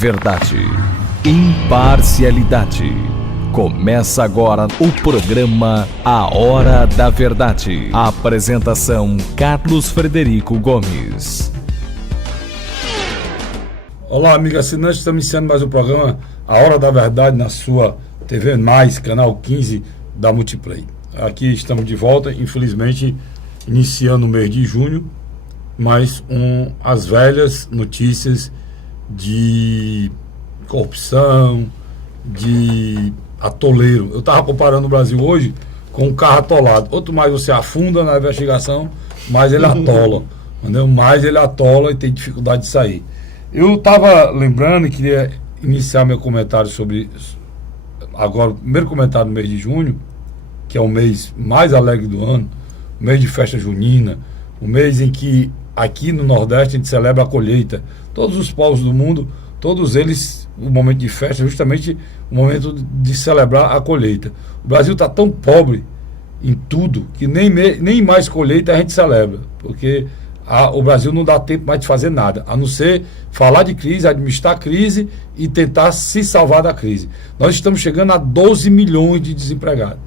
Verdade, imparcialidade. Começa agora o programa A Hora da Verdade. A apresentação: Carlos Frederico Gomes. Olá, amigo assinante, estamos iniciando mais um programa A Hora da Verdade na sua TV Mais, canal 15 da Multiplay. Aqui estamos de volta, infelizmente iniciando o mês de junho, mas as velhas notícias de corrupção, de atoleiro. Eu estava comparando o Brasil hoje com um carro atolado. Quanto mais você afunda na investigação, mais ele atola. Entendeu? Mais ele atola e tem dificuldade de sair. Eu estava lembrando e queria iniciar meu comentário sobre agora, o primeiro comentário no mês de junho, que é o mês mais alegre do ano, o mês de festa junina, o mês em que aqui no Nordeste a gente celebra a colheita. Todos os povos do mundo, todos eles, o momento de festa é justamente o momento de celebrar a colheita. O Brasil está tão pobre em tudo que nem mais colheita a gente celebra, porque o Brasil não dá tempo mais de fazer nada, a não ser falar de crise, administrar a crise e tentar se salvar da crise. Nós estamos chegando a 12 milhões de desempregados.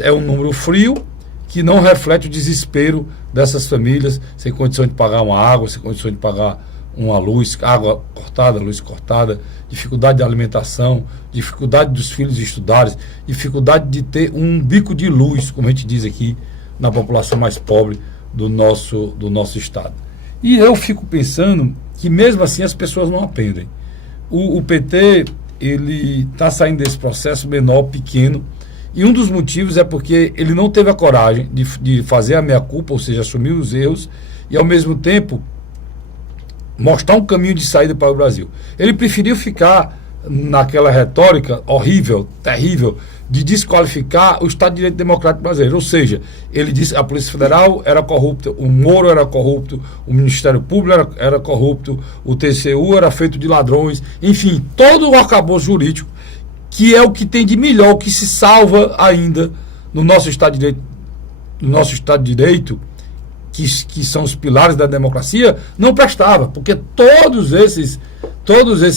É um número frio que não reflete o desespero dessas famílias sem condição de pagar uma água, sem condição de pagar uma luz, água cortada, luz cortada, dificuldade de alimentação, dificuldade dos filhos estudarem, dificuldade de ter um bico de luz, como a gente diz aqui, na população mais pobre do nosso estado. E eu fico pensando que mesmo assim as pessoas não aprendem. O PT, ele está saindo desse processo menor, pequeno, e um dos motivos é porque ele não teve a coragem de fazer a meia-culpa, ou seja, assumir os erros, e ao mesmo tempo mostrar um caminho de saída para o Brasil. Ele preferiu ficar naquela retórica horrível, terrível, de desqualificar o Estado de Direito Democrático brasileiro. Ou seja, ele disse que a Polícia Federal era corrupta, o Moro era corrupto, o Ministério Público era corrupto, o TCU era feito de ladrões, enfim, todo o arcabouço jurídico, que é o que tem de melhor, o que se salva ainda no nosso Estado de Direito, que são os pilares da democracia, não prestava, porque todas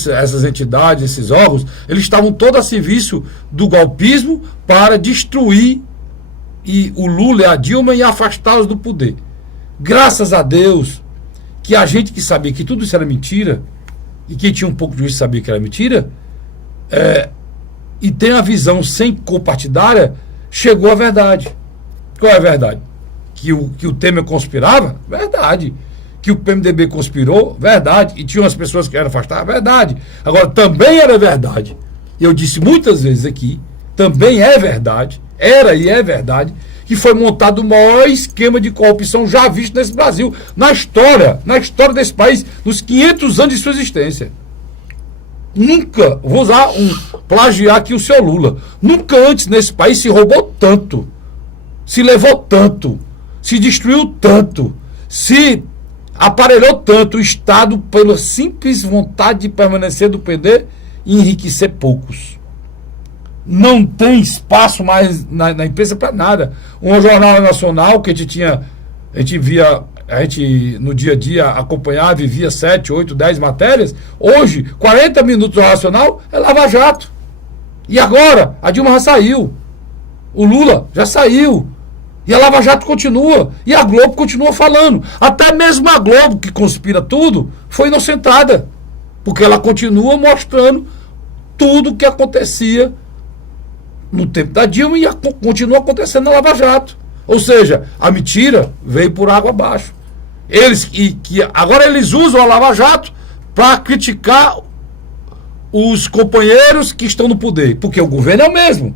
essas entidades, esses órgãos, eles estavam todos a serviço do golpismo para destruir o Lula e a Dilma e afastá-los do poder. Graças a Deus que a gente que sabia que tudo isso era mentira, e quem tinha um pouco de juízo sabia que era mentira, e tem a visão sem cor partidária, chegou à verdade. Qual é a verdade? Que o Temer conspirava? Verdade. Que o PMDB conspirou? Verdade. E tinha umas pessoas que eram afastadas? Verdade. Agora, também era verdade, eu disse muitas vezes aqui, também é verdade, era e é verdade, que foi montado o maior esquema de corrupção já visto nesse Brasil, na história desse país, nos 500 anos de sua existência. Nunca, vou plagiar aqui o seu Lula, nunca antes nesse país se roubou tanto, se levou tanto, se destruiu tanto, se aparelhou tanto o Estado pela simples vontade de permanecer do poder e enriquecer poucos. Não tem espaço mais na imprensa para nada. Um jornal nacional que a gente via no dia a dia acompanhava e via 7, 8, 10 matérias, hoje 40 minutos do Nacional é Lava Jato. E agora a Dilma já saiu, o Lula já saiu, e a Lava Jato continua, e a Globo continua falando. Até mesmo a Globo, que conspira tudo, foi inocentada, porque ela continua mostrando tudo o que acontecia no tempo da Dilma e continua acontecendo na Lava Jato. Ou seja, a mentira veio por água abaixo. Agora eles usam a Lava Jato para criticar os companheiros que estão no poder, porque o governo é o mesmo.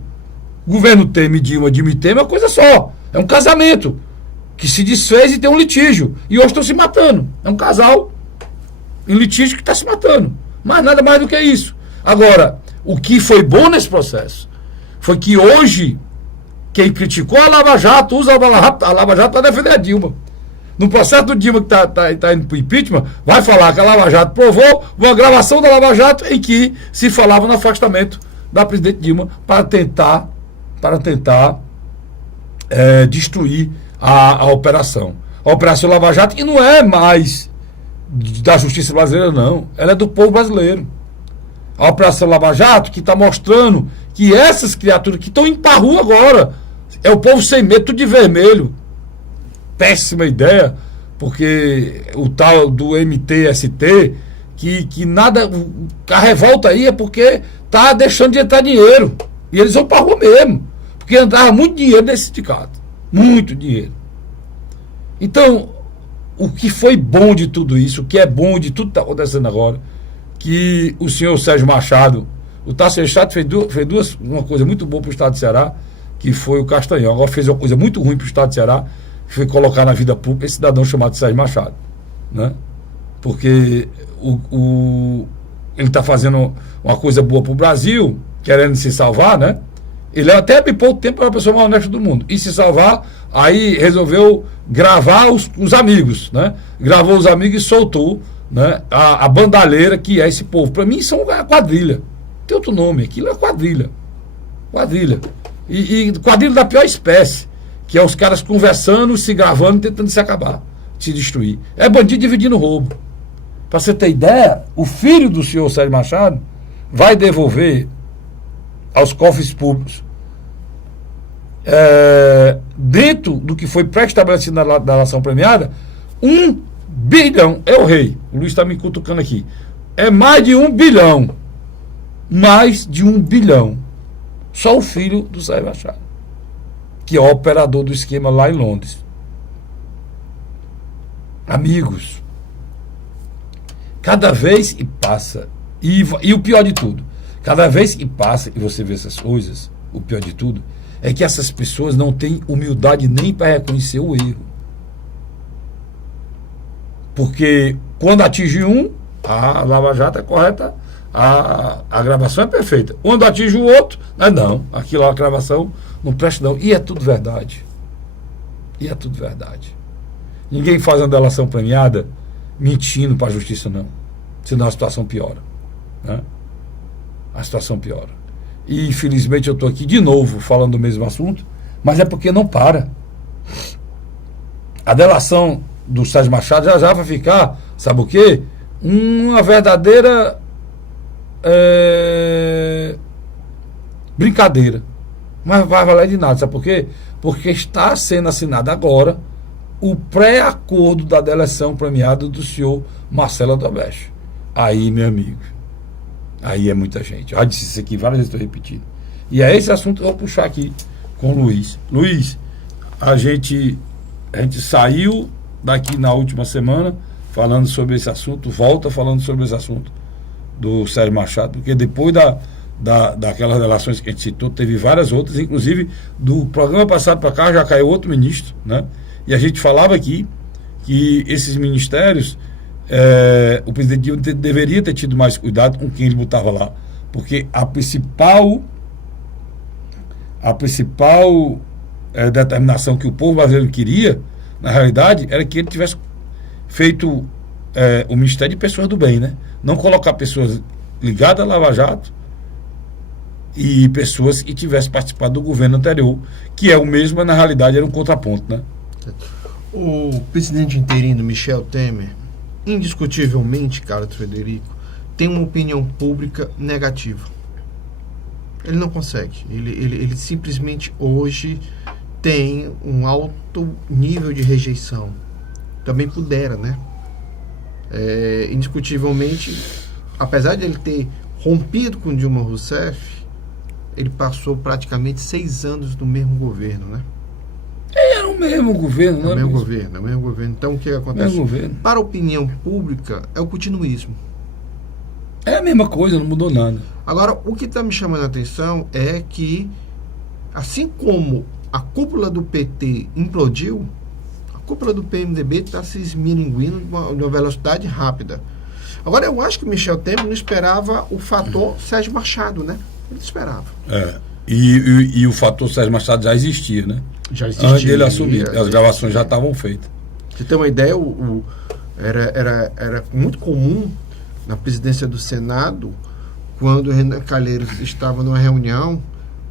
O governo Temer, Dilma e Temer é uma coisa só. É um casamento que se desfez e tem um litígio. E hoje estão se matando. É um casal em litígio que está se matando. Mas nada mais do que isso. Agora, o que foi bom nesse processo foi que hoje quem criticou a Lava Jato usa a Lava Jato para defender a Dilma. No processo do Dilma que está indo para o impeachment, vai falar que a Lava Jato provou uma gravação da Lava Jato em que se falava no afastamento da presidente Dilma para tentar destruir a operação. A Operação Lava Jato, que não é mais da justiça brasileira, não. Ela é do povo brasileiro. A Operação Lava Jato, que está mostrando que essas criaturas que estão indo para a rua agora, é o povo sem medo, tudo de vermelho. Péssima ideia, porque o tal do MTST, que nada, a revolta aí é porque tá deixando de entrar dinheiro. E eles vão para a rua mesmo, porque entrava muito dinheiro nesse sindicato. Muito dinheiro. Então, o que foi bom de tudo isso, o que é bom de tudo que está acontecendo agora, que o senhor Sérgio Machado, o Tasso Machado fez uma coisa muito boa para o estado de Ceará, que foi o Castanhão. Agora fez uma coisa muito ruim para o estado de Ceará, que foi colocar na vida pública esse cidadão chamado Sérgio Machado, né? Porque ele está fazendo uma coisa boa para o Brasil, querendo se salvar, né? Ele até bipou o tempo para a pessoa mais honesta do mundo. E se salvar, aí resolveu gravar os amigos, né? Gravou os amigos e soltou, né, a bandalheira que é esse povo. Para mim, são uma quadrilha. Tem outro nome, aquilo é quadrilha. Quadrilha. E quadrilha da pior espécie, que é os caras conversando, se gravando, tentando se acabar, se destruir. É bandido dividindo roubo. Para você ter ideia, o filho do senhor Sérgio Machado vai devolver aos cofres públicos, dentro do que foi pré-estabelecido na nação premiada, 1 bilhão. É o rei. O Luiz está me cutucando aqui. É mais de 1 bilhão. Mais de 1 bilhão. Só o filho do Sérgio Machado, que é o operador do esquema lá em Londres. Amigos, cada vez que passa, e o pior de tudo, cada vez que passa e você vê essas coisas, o pior de tudo é que essas pessoas não têm humildade nem para reconhecer o erro. Porque quando atinge um, a Lava Jato é correta, a gravação é perfeita. Quando atinge o outro, não, aquilo a gravação não presta não. E é tudo verdade. E é tudo verdade. Ninguém faz uma delação premiada mentindo para a justiça, não. Senão a situação piora, né? A situação piora. E infelizmente eu estou aqui de novo falando do mesmo assunto, mas é porque não para. A delação do Sérgio Machado já vai ficar, sabe o quê? Uma verdadeira brincadeira. Mas vai valer de nada, sabe por quê? Porque está sendo assinado agora o pré-acordo da delação premiada do senhor Marcelo Odebrecht. Aí, meu amigo, aí é muita gente. Já disse isso aqui várias vezes, estou repetindo. E é esse assunto que eu vou puxar aqui com o Luiz. Luiz, a gente saiu daqui na última semana falando sobre esse assunto, volta falando sobre esse assunto do Sérgio Machado, porque depois daquelas relações que a gente citou, teve várias outras, inclusive do programa passado para cá já caiu outro ministro, né? E a gente falava aqui que esses ministérios, o presidente Dilma deveria ter tido mais cuidado com quem ele botava lá, porque a principal determinação que o povo brasileiro queria, na realidade, era que ele tivesse feito o Ministério de Pessoas do Bem, né? Não colocar pessoas ligadas à Lava Jato e pessoas que tivessem participado do governo anterior, que é o mesmo, mas na realidade era um contraponto, né? O presidente interino Michel Temer, indiscutivelmente, Carlos Frederico, tem uma opinião pública negativa. Ele não consegue. Ele simplesmente hoje tem um alto nível de rejeição. Também pudera, né? Indiscutivelmente, apesar de ele ter rompido com Dilma Rousseff, ele passou praticamente 6 anos no mesmo governo, né? Era o mesmo governo, né? É o mesmo governo. Então, o que acontece? Para a opinião pública, é o continuismo. É a mesma coisa, não mudou nada. Agora, o que está me chamando a atenção é que, assim como a cúpula do PT implodiu, a cúpula do PMDB está se esmilinguindo de uma velocidade rápida. Agora, eu acho que o Michel Temer não esperava o fator Sérgio Machado, né? Ele esperava. E o fator Sérgio Machado já existia, né? Já existia. Antes dele assumir, as gravações já estavam feitas. Você tem uma ideia, era muito comum na presidência do Senado, quando o Renan Calheiros estava numa reunião,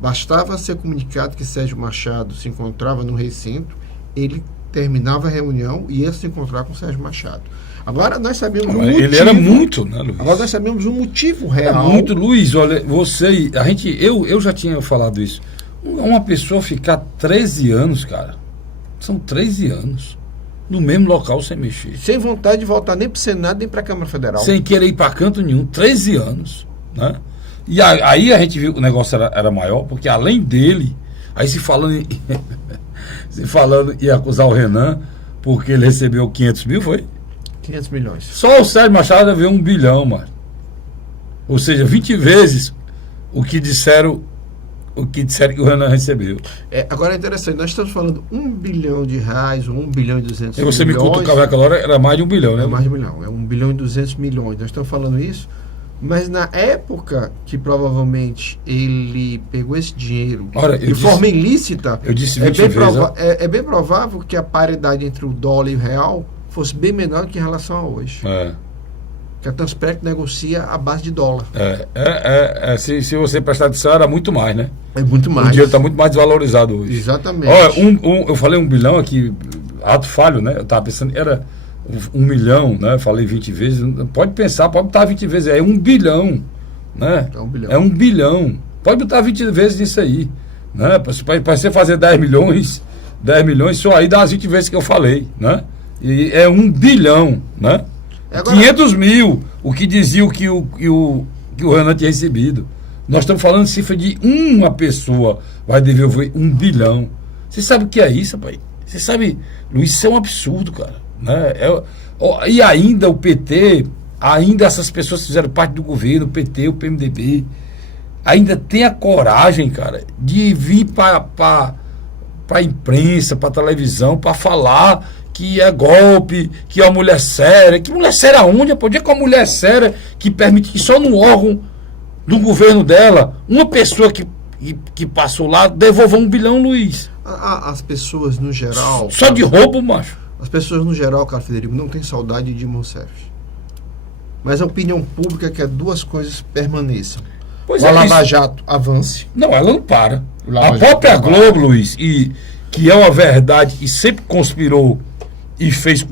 bastava ser comunicado que Sérgio Machado se encontrava no recinto, ele terminava a reunião e ia se encontrar com o Sérgio Machado. Agora nós sabemos o motivo. Ele era muito, né, Luiz? Agora nós sabemos o motivo É real. muito, Luiz, olha, eu já tinha falado isso. Uma pessoa ficar 13 anos, cara, são 13 anos, no mesmo local sem mexer. Sem vontade de voltar nem para o Senado, nem para a Câmara Federal. Sem querer ir para canto nenhum, 13 anos, né? E aí a gente viu que o negócio era maior, porque além dele, aí se falando ia acusar o Renan, porque ele recebeu 500 mil, foi? 500 milhões. Só o Sérgio Machado deve 1 bilhão, mano. Ou seja, 20 vezes o que disseram que o Renan recebeu. Agora é interessante, nós estamos falando 1 bilhão de reais, ou 1 bilhão e 200 E você milhões. me cutucava aquela hora, era mais de 1 bilhão, né? É mais de 1 bilhão, é 1 bilhão e 200 milhões. Nós estamos falando isso, mas na época que provavelmente ele pegou esse dinheiro de forma ilícita, eu disse 20 vezes. É bem provável que a paridade entre o dólar e o real fosse bem menor que em relação a hoje. Que a Transpetro negocia a base de dólar. Se você prestar atenção, era muito mais, né? É muito mais. O dinheiro está muito mais desvalorizado hoje. Exatamente. Olha, eu falei 1 bilhão aqui, ato falho, né? Eu estava pensando, era 1 milhão, né? Eu falei 20 vezes. Pode pensar, pode botar 20 vezes. É 1 bilhão, né? É 1 bilhão. É 1 bilhão. Pode botar 20 vezes nisso aí, né? Para você fazer 10 milhões, só aí dá as 20 vezes que eu falei, né? E é 1 bilhão, né? Agora, 500 mil, o que dizia que o Renan tinha recebido. Nós estamos falando de cifra de uma pessoa vai devolver 1 bilhão. Você sabe o que é isso, pai? Você sabe, Luiz, isso é um absurdo, cara. Né? E ainda o PT, ainda essas pessoas que fizeram parte do governo, o PT, o PMDB, ainda tem a coragem, cara, de vir para a imprensa, para a televisão, para falar que é golpe, que é uma mulher séria. Que mulher séria onde? Onde é que uma mulher séria que permite que só no órgão do governo dela, uma pessoa que passou lá devolva 1 bilhão, Luiz? As pessoas no geral... Só de roubo, macho. As pessoas no geral, Carlos Frederico, não têm saudade de Dilma Rousseff. Mas a opinião pública quer duas coisas permaneçam. Pois a Lava Jato avance. Não, ela não para. A própria Globo, Luiz, que é uma verdade e sempre conspirou e fez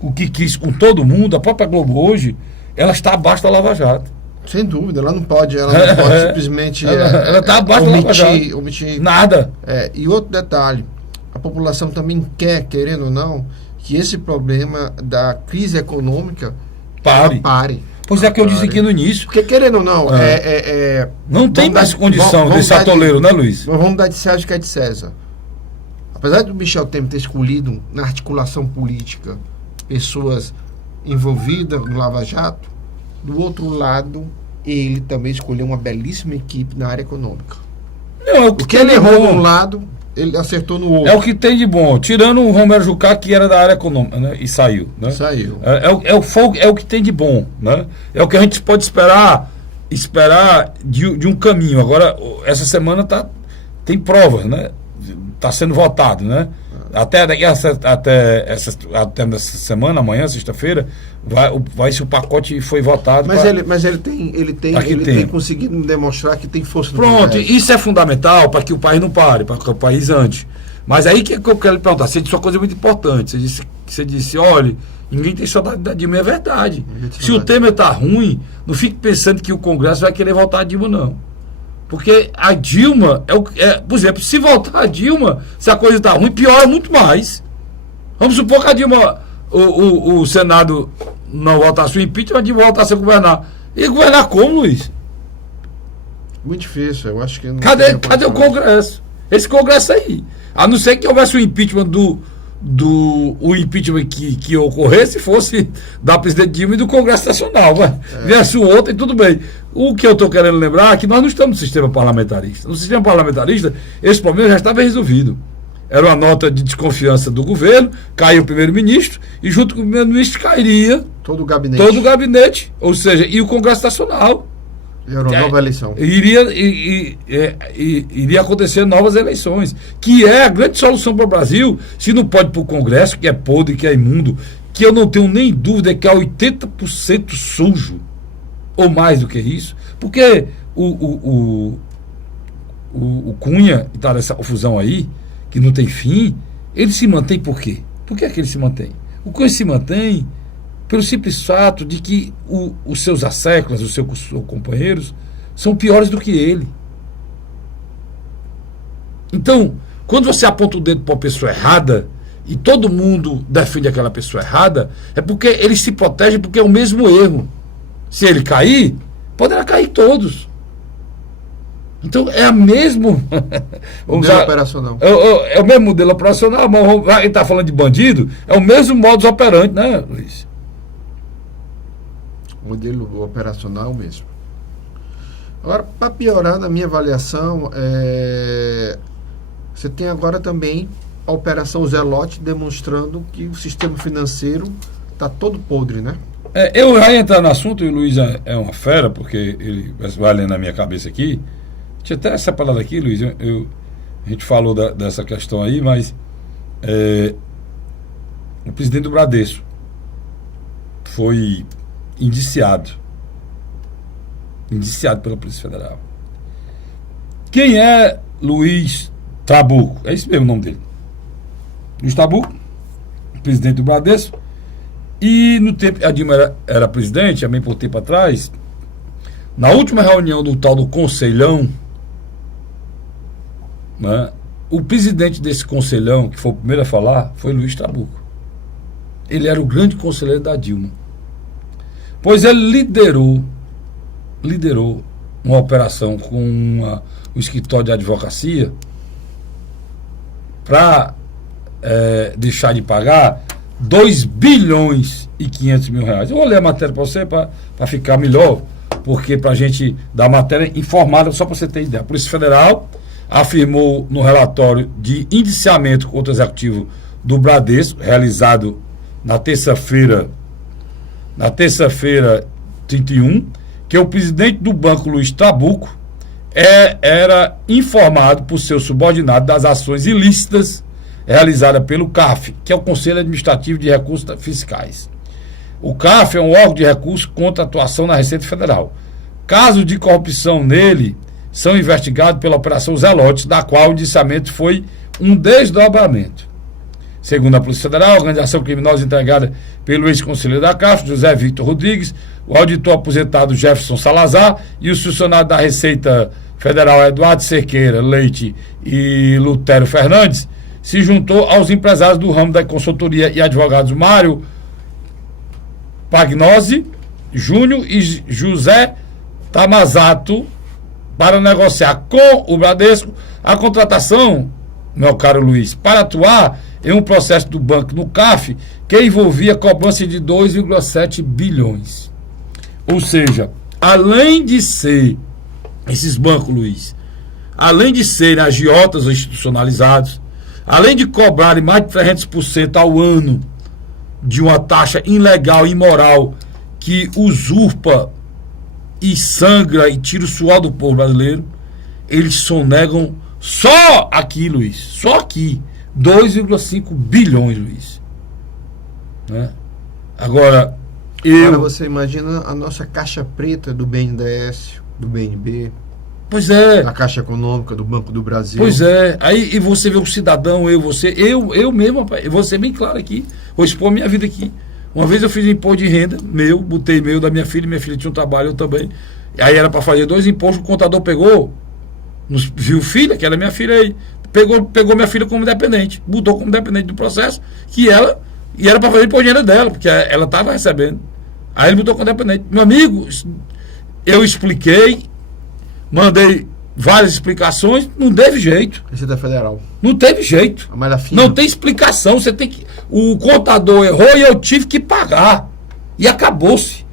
o que quis com todo mundo, a própria Globo hoje, ela está abaixo da Lava Jato. Sem dúvida, ela não pode simplesmente ela está abaixo da Lava Jato. Omitir nada. E outro detalhe, a população também quer, querendo ou não, que esse problema da crise econômica pare. Pois é que eu disse aqui no início. Porque, querendo ou não, não tem mais condição desse atoleiro, né, Luiz? Mas vamos dar de César o que é de César. Apesar do Michel Temer ter escolhido na articulação política pessoas envolvidas no Lava Jato, do outro lado, ele também escolheu uma belíssima equipe na área econômica. Não, o que ele errou de um lado, ele acertou no outro. É o que tem de bom. Tirando o Romero Jucá, que era da área econômica, né? E saiu. Né? Saiu. É o que tem de bom. Né? É o que a gente pode esperar de um caminho. Agora, essa semana tem provas, né? Está sendo votado, né? Até nessa semana, amanhã, sexta-feira, o pacote foi votado. Mas ele tem conseguido demonstrar que tem força. Pronto, isso é fundamental para que o país não pare, para que o país ande. Mas aí que eu quero lhe perguntar, você disse uma coisa muito importante. Você disse, olha, ninguém tem saudade da Dilma, é verdade. Se o Temer está ruim, não fique pensando que o Congresso vai querer votar a Dilma, não. Porque a Dilma, por exemplo, se voltar a Dilma, se a coisa está ruim, piora muito mais. Vamos supor que a Dilma, o Senado não votasse o impeachment, a Dilma voltasse a governar. E governar como, Luiz? Muito difícil, eu acho que não. Cadê o Congresso? Esse Congresso aí. A não ser que houvesse o impeachment o impeachment que ocorresse fosse da presidente Dilma e do Congresso Nacional, viesse o outro e tudo bem. O que eu estou querendo lembrar é que nós não estamos no sistema parlamentarista. No sistema parlamentarista, esse problema já estava resolvido. Era uma nota de desconfiança do governo, caiu o primeiro-ministro, e junto com o primeiro-ministro cairia todo o gabinete, ou seja, e o Congresso Nacional. Era uma nova eleição. Iria acontecer novas eleições, que é a grande solução para o Brasil. Se não pode para o Congresso, que é podre, que é imundo, que eu não tenho nem dúvida que é 80% sujo, ou mais do que isso, porque o Cunha está nessa confusão aí, que não tem fim, ele se mantém por quê? Por que é que ele se mantém? O Cândido se mantém pelo simples fato de que os seus asseclas, os seus companheiros, são piores do que ele. Então, quando você aponta o dedo para uma pessoa errada, e todo mundo defende aquela pessoa errada, é porque ele se protege porque é o mesmo erro. Se ele cair, poderá cair todos. Então é a mesmo modelo operacional. É o mesmo modelo operacional, mas ele está falando de bandido, é o mesmo modus operandi, né, Luiz? O modelo operacional é o mesmo. Agora, para piorar, na minha avaliação, você tem agora também a Operação Zelote demonstrando que o sistema financeiro está todo podre, né? Eu já ia entrar no assunto, e o Luiz é uma fera, porque ele vai lendo na minha cabeça aqui. Tinha até essa palavra aqui, Luiz, a gente falou dessa questão aí, mas o presidente do Bradesco foi indiciado pela Polícia Federal. Quem é Luiz Trabuco? É esse mesmo o nome dele. Luiz Trabuco, presidente do Bradesco. E no tempo, a Dilma era presidente, também por tempo atrás, na última reunião do tal do Conselhão, né, o presidente desse Conselhão, que foi o primeiro a falar, foi Luiz Trabuco. Ele era o grande conselheiro da Dilma. Pois ele liderou uma operação com o escritório de advocacia para deixar de pagar 2 bilhões e 500 mil reais. Eu vou ler a matéria para você para ficar melhor, porque para a gente dar a matéria informada, só para você ter ideia. A Polícia Federal afirmou no relatório de indiciamento contra o executivo do Bradesco, realizado na terça-feira 31, que o presidente do banco, Luiz Trabuco, era informado por seu subordinado das ações ilícitas realizadas pelo CAF, que é o Conselho Administrativo de Recursos Fiscais. O CAF é um órgão de recurso contra a atuação na Receita Federal. Casos de corrupção nele são investigados pela Operação Zelote, da qual o indiciamento foi um desdobramento. Segundo a Polícia Federal, a organização criminosa integrada pelo ex-conselheiro da CAF, José Victor Rodrigues, o auditor aposentado Jefferson Salazar e os funcionários da Receita Federal Eduardo Cerqueira Leite e Lutério Fernandes, se juntou aos empresários do ramo da consultoria e advogados Mário Pagnosi Júnior e José Tamazato para negociar com o Bradesco a contratação, meu caro Luiz, para atuar em um processo do banco no CAF que envolvia cobrança de 2,7 bilhões. Ou seja, além de ser esses bancos, Luiz, além de serem agiotas institucionalizados, além de cobrarem mais de 300% ao ano de uma taxa ilegal e imoral que usurpa e sangra e tira o suor do povo brasileiro, eles sonegam só aqui, Luiz, só aqui 2,5 bilhões, Luiz, né? Agora você imagina a nossa caixa preta do BNDES, do BNB, pois é, a Caixa Econômica do Banco do Brasil. Pois é, aí e você vê o cidadão, eu mesmo, rapaz, eu vou ser bem claro aqui, vou expor minha vida aqui. Uma vez eu fiz imposto de renda, botei meu da minha filha tinha um trabalho, eu também. Aí era para fazer 2 impostos, o contador pegou, viu filha, que era minha filha aí, pegou minha filha como dependente, botou como dependente do processo, e era para fazer imposto de renda dela, porque ela estava recebendo. Aí ele botou como dependente. Meu amigo, eu expliquei, mandei várias explicações, não teve jeito. Receita Federal. Não teve jeito. A malha fina. Não tem explicação. Você tem que. O contador errou e eu tive que pagar. E acabou-se.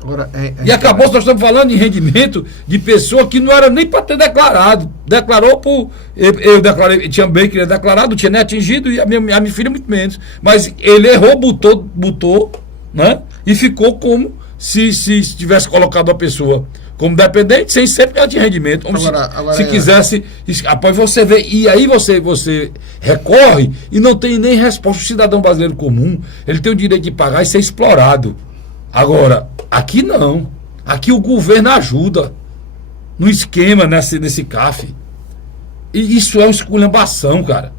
Agora, e acabou-se. Nós estamos falando de rendimento de pessoa que não era nem para ter declarado. Declarou por. Eu declarei, tinha bem que ele declarado, não tinha nem atingido, e a minha filha muito menos. Mas ele errou, botou, né? E ficou como se tivesse colocado a pessoa como dependente, sem sempre garantir rendimento. Agora se quisesse, após você ver, e aí você recorre e não tem nem resposta. O cidadão brasileiro comum, ele tem o direito de pagar e ser explorado. Agora, aqui não. Aqui o governo ajuda no esquema, nesse CAF. E isso é uma esculhambação, cara.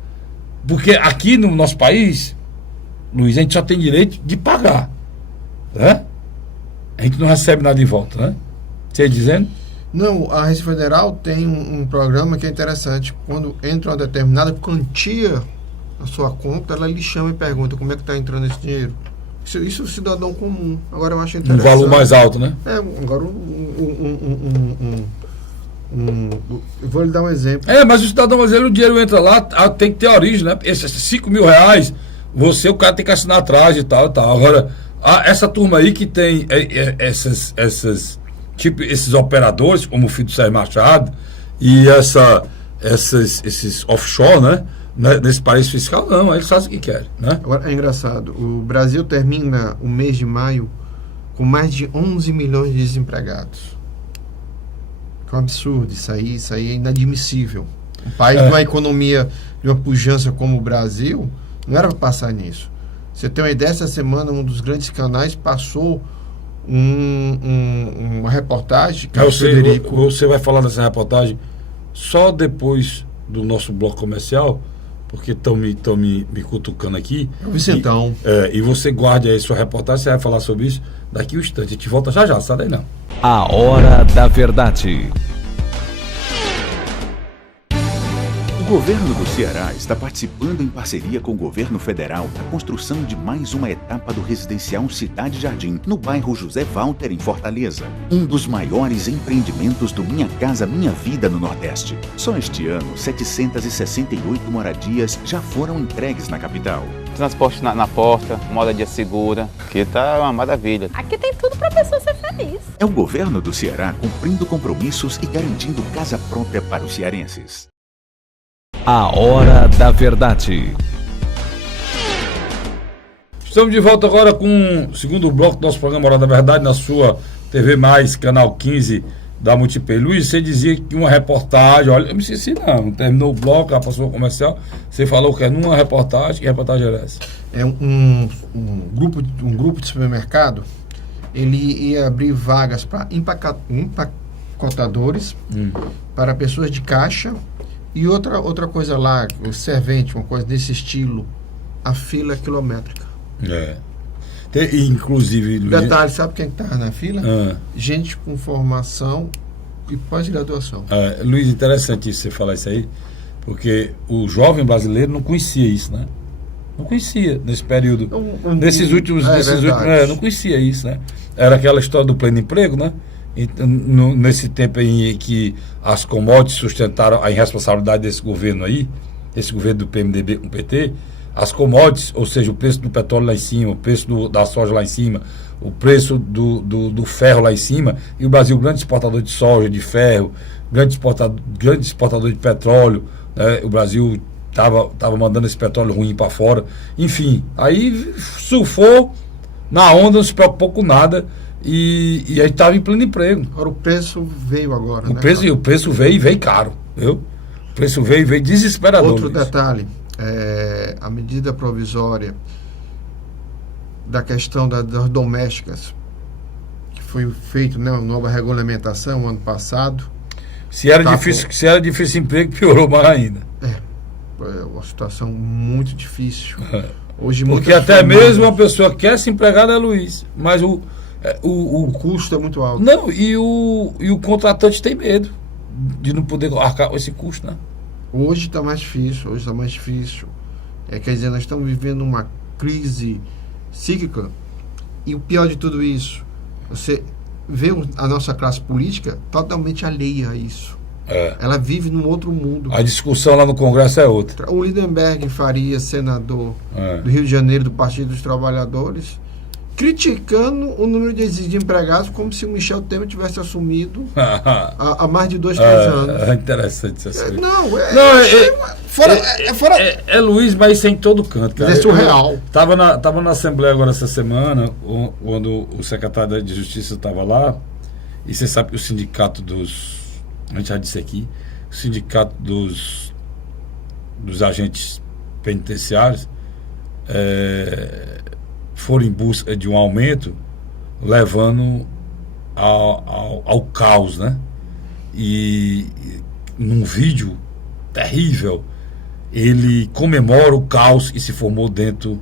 Porque aqui no nosso país, Luiz, a gente só tem direito de pagar, né? A gente não recebe nada de volta, né? Você ia dizendo? Não, a Receita Federal tem um programa que é interessante. Quando entra uma determinada quantia na sua conta, ela lhe chama e pergunta como é que está entrando esse dinheiro. Isso é o cidadão comum. Agora eu acho Um interessante. valor mais alto, né? Agora eu vou lhe dar um exemplo. Mas o cidadão brasileiro, o dinheiro entra lá, tem que ter origem, né? Esses 5 mil reais, o cara tem que assinar atrás e tal e tal. Agora, essa turma aí que tem esses operadores, como o filho do Sérgio Machado, e esses offshore, né? Nesse paraíso fiscal, não, eles fazem o que querem, né? Agora, é engraçado, o Brasil termina o mês de maio com mais de 11 milhões de desempregados. É um absurdo isso aí é inadmissível. Um país com uma economia de uma pujança como o Brasil, não era para passar nisso. Você tem uma ideia, essa semana um dos grandes canais passou uma reportagem. Você vai falar dessa reportagem só depois do nosso bloco comercial, porque estão me cutucando aqui. Vicentão. E você guarde aí sua reportagem, você vai falar sobre isso daqui um instante. A gente volta já, sai daí não. A Hora da Verdade. O governo do Ceará está participando em parceria com o governo federal da construção de mais uma etapa do residencial Cidade Jardim, no bairro José Walter, em Fortaleza. Um dos maiores empreendimentos do Minha Casa Minha Vida no Nordeste. Só este ano, 768 moradias já foram entregues na capital. Transporte na porta, moradia segura, que tá uma maravilha. Aqui tem tudo pra pessoa ser feliz. É o governo do Ceará cumprindo compromissos e garantindo casa própria para os cearenses. A Hora da Verdade. Estamos de volta agora com o segundo bloco do nosso programa Hora da Verdade, na sua TV Mais, canal 15 da Multiplay. Luiz, você dizia que uma reportagem, olha, eu me esqueci não, terminou o bloco, já passou o comercial, você falou que é numa reportagem, que reportagem era essa? É um grupo de supermercado, ele ia abrir vagas para empacotadores, para pessoas de caixa, e outra coisa lá, o servente, uma coisa desse estilo, a fila quilométrica. Inclusive, Luiz... Detalhe, sabe quem estava na fila? Gente com formação e pós-graduação. Luiz, interessante você falar isso aí, porque o jovem brasileiro não conhecia isso, né? Não conhecia nesse período. Nesses últimos não conhecia isso, né? Era aquela história do pleno emprego, né? Nesse tempo em que as commodities sustentaram a irresponsabilidade desse governo aí, esse governo do PMDB com o PT, as commodities, ou seja, o preço do petróleo lá em cima, o preço da soja lá em cima, o preço do ferro lá em cima, e o Brasil, grande exportador de soja, de ferro, grande exportador de petróleo, né? O Brasil estava mandando esse petróleo ruim para fora, enfim, aí surfou na onda, não se preocupou com nada. E aí estava em pleno emprego. Agora o preço veio agora, o preço veio e veio caro, viu? O preço veio desesperador. Outro detalhe, a medida provisória da questão das domésticas, que foi feito, né, uma nova regulamentação ano passado. Se era difícil emprego, piorou mais ainda. É uma situação muito difícil. Hoje, porque até mesmo uma pessoa quer se empregar, né, Luiz? Mas o custo é muito alto. Não, e o contratante tem medo de não poder arcar com esse custo, né? Hoje está mais difícil. Quer dizer, nós estamos vivendo uma crise cíclica, e o pior de tudo isso, você vê a nossa classe política totalmente alheia a isso. Ela vive num outro mundo. A discussão lá no Congresso é outra. O Lindenberg Faria, senador do Rio de Janeiro, do Partido dos Trabalhadores, criticando o número de desempregados como se o Michel Temer tivesse assumido há mais de 2, 3 anos. É interessante isso. Luiz, mas isso é em todo canto, cara. É surreal. Tava na Assembleia agora essa semana, quando o secretário de Justiça estava lá, e você sabe que o sindicato a gente já disse aqui, o sindicato dos agentes penitenciários foram em busca de um aumento, levando ao caos, né? E num vídeo terrível, ele comemora o caos que se formou dentro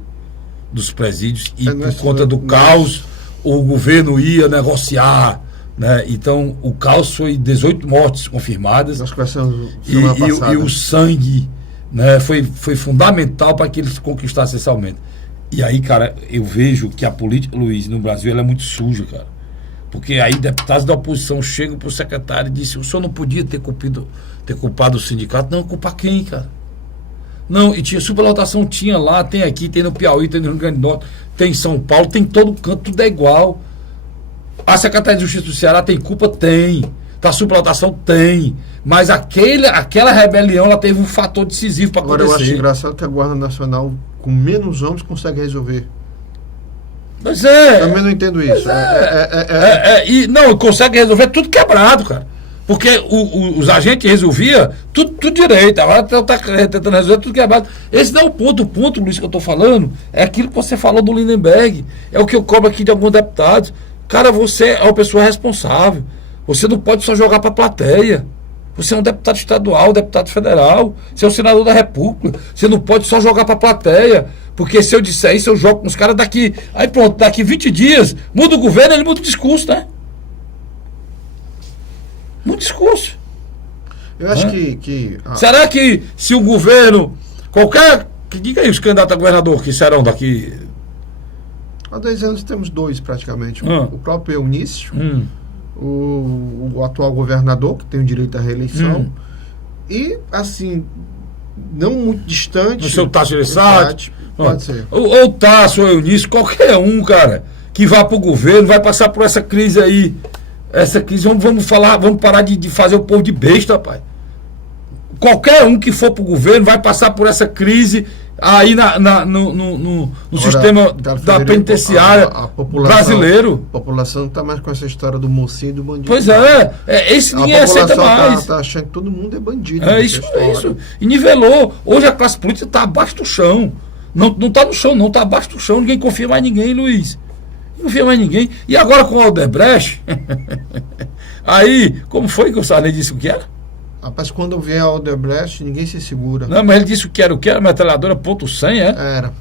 dos presídios e por conta do caos o governo ia negociar, né? Então o caos foi 18 mortes confirmadas e o sangue, né, foi fundamental para que eles conquistassem esse aumento. E aí, cara, eu vejo que a política, Luiz, no Brasil, ela é muito suja, cara. Porque aí deputados da oposição chegam para o secretário e dizem: o senhor não podia ter culpado o sindicato. Não, culpa quem, cara? Não, e tinha superlotação, tinha lá, tem aqui, tem no Piauí, tem no Rio Grande do Norte, tem em São Paulo, tem em todo canto, tudo é igual. A Secretaria de Justiça do Ceará tem culpa? Tem. Da superlotação? Tem. Mas aquela rebelião, ela teve um fator decisivo para acontecer. Agora, eu acho engraçado que a Guarda Nacional, com menos homens, consegue resolver. Mas é. Também não entendo isso. E não, consegue resolver tudo quebrado, cara. Porque os agentes resolviam tudo direito. Agora está tentando resolver tudo quebrado. Esse não é o ponto. O ponto, Luiz, que eu estou falando é aquilo que você falou do Lindenberg. É o que eu cobro aqui de alguns deputados. Cara, você é uma pessoa responsável. Você não pode só jogar para a plateia. Você é um deputado estadual, deputado federal. Você é um senador da República. Você não pode só jogar para a plateia. Porque se eu disser isso, eu jogo com os caras daqui. Aí pronto, daqui 20 dias, muda o governo, ele muda o discurso, né? Muda o discurso. Eu acho que será que se o governo, diga aí os candidatos a governador que serão daqui... Há 2 anos temos 2 praticamente. O próprio Eunício, o atual governador, que tem o direito à reeleição, e, assim, não muito distante... O seu Tasso Gereissati. Pode ser. Ou Tasso, ou Eunício, qualquer um, cara, que vá para o governo, vai passar por essa crise aí. Essa crise, vamos parar de fazer o povo de besta, rapaz. Qualquer um que for para o governo vai passar por essa crise aí no sistema da penitenciária brasileiro. A população não está mais com essa história do mocinho e do bandido. Pois esse ninguém aceita mais. A população está achando que todo mundo é bandido. É isso. E nivelou. Hoje a classe política está abaixo do chão. Não está no chão, não, está abaixo do chão. Ninguém confia mais em ninguém, Luiz. Não confia mais em ninguém. E agora com o Aldebrecht, aí, como foi que o Sarney disse o que era? Rapaz, quando vier a Odebrecht, ninguém se segura. Não, mas ele disse o que era metralhadora .100, é? Era.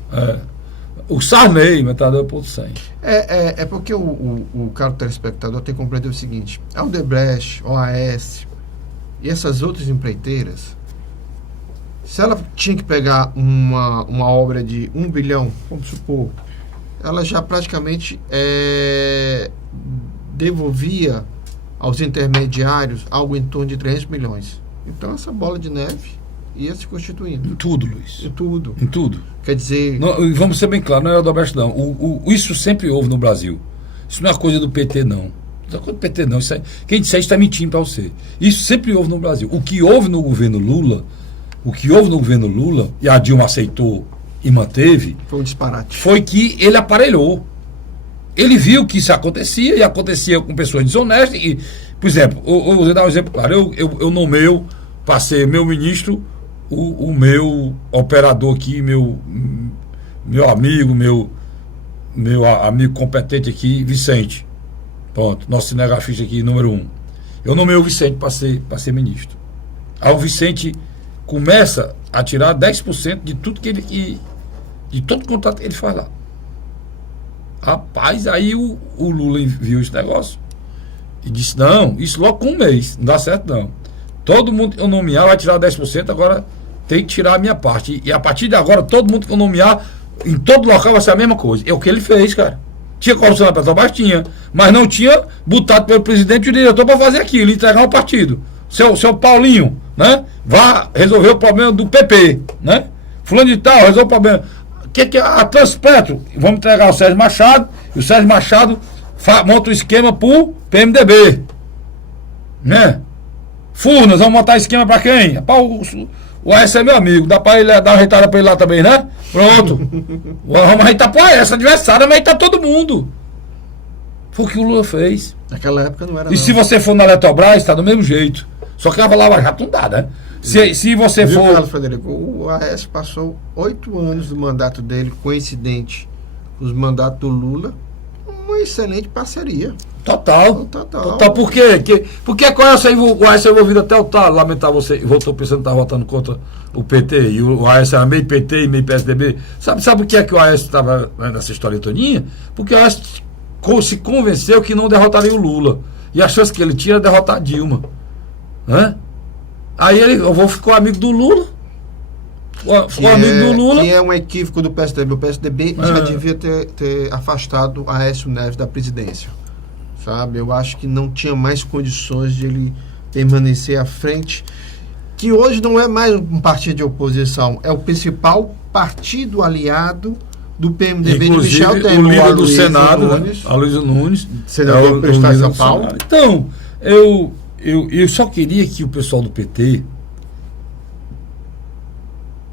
O Sarney, metralhadora .100. É porque o caro telespectador tem que compreender o seguinte: a Odebrecht, OAS e essas outras empreiteiras, se ela tinha que pegar uma obra de 1 bilhão, vamos supor, ela já praticamente devolvia aos intermediários algo em torno de 300 milhões. Então essa bola de neve ia se constituindo. Em tudo, Luiz. Em tudo. Em tudo. Quer dizer... Não, vamos ser bem claros, não é o Odebrecht não. Isso sempre houve no Brasil. Isso não é coisa do PT, não. Não é coisa do PT, não. Isso quem disser isso está mentindo para você. Isso sempre houve no Brasil. O que houve no governo Lula, e a Dilma aceitou e manteve... Foi um disparate. Foi que ele aparelhou. Ele viu que isso acontecia, e acontecia com pessoas desonestas. E, por exemplo, eu vou dar um exemplo claro. Eu nomeio, para ser meu ministro, o meu operador aqui, meu amigo, meu amigo competente aqui, Vicente. Pronto, nosso cinegrafista aqui, número 1. Eu nomeio o Vicente para ser ministro. Aí o Vicente começa a tirar 10% de tudo de todo o contrato que ele faz lá. Rapaz, aí o Lula viu esse negócio e disse: não, isso logo com 1 mês, não dá certo não. Todo mundo que eu nomear vai tirar 10%, agora tem que tirar a minha parte. E a partir de agora, todo mundo que eu nomear, em todo local vai ser a mesma coisa. É o que ele fez, cara. Tinha corrupção na Petrobras? Tinha. Mas não tinha botado pelo presidente e o diretor para fazer aquilo, entregar ao partido. Seu Paulinho, né? Vá resolver o problema do PP, né? Fulano de tal, resolve o problema. Que a Transpetro, vamos entregar ao Sérgio Machado, e o Sérgio Machado monta o esquema pro PMDB, né? Furnas, vamos montar esquema para quem? O AS é meu amigo, dá para ele dar uma reitada para ele lá também, né? Pronto. Vamos reitar para essa adversária, vai reitar todo mundo. Foi o que o Lula fez. Naquela época não era. E se você for na Eletrobras, está do mesmo jeito. Só que a Lava Jato não dá, né? Se você for... Carlos Frederico, o AS passou 8 anos do mandato dele, coincidente com os mandatos do Lula, uma excelente parceria. Total. Total. Por quê? Porque com essa aí, o Aécio é envolvido até o tal, lamentar você, voltou pensando que estava votando contra o PT, e o Aécio era meio PT e meio PSDB. Sabe o que é que o Aécio estava nessa história toninha? Porque o Aécio se convenceu que não derrotaria o Lula. E a chance que ele tinha era derrotar a Dilma. Né? Aí ele ficou amigo do Lula. Ficou amigo do Lula. Que é um equívoco do PSDB. O PSDB já devia ter afastado Aécio Neves da presidência. Sabe? Eu acho que não tinha mais condições de ele permanecer à frente, que hoje não é mais um partido de oposição, é o principal partido aliado do PMDB. Inclusive, de Michel Temer, o líder do Senado, Aloysio Nunes, senador pelo Estado de São Paulo. Então, eu só queria que o pessoal do PT,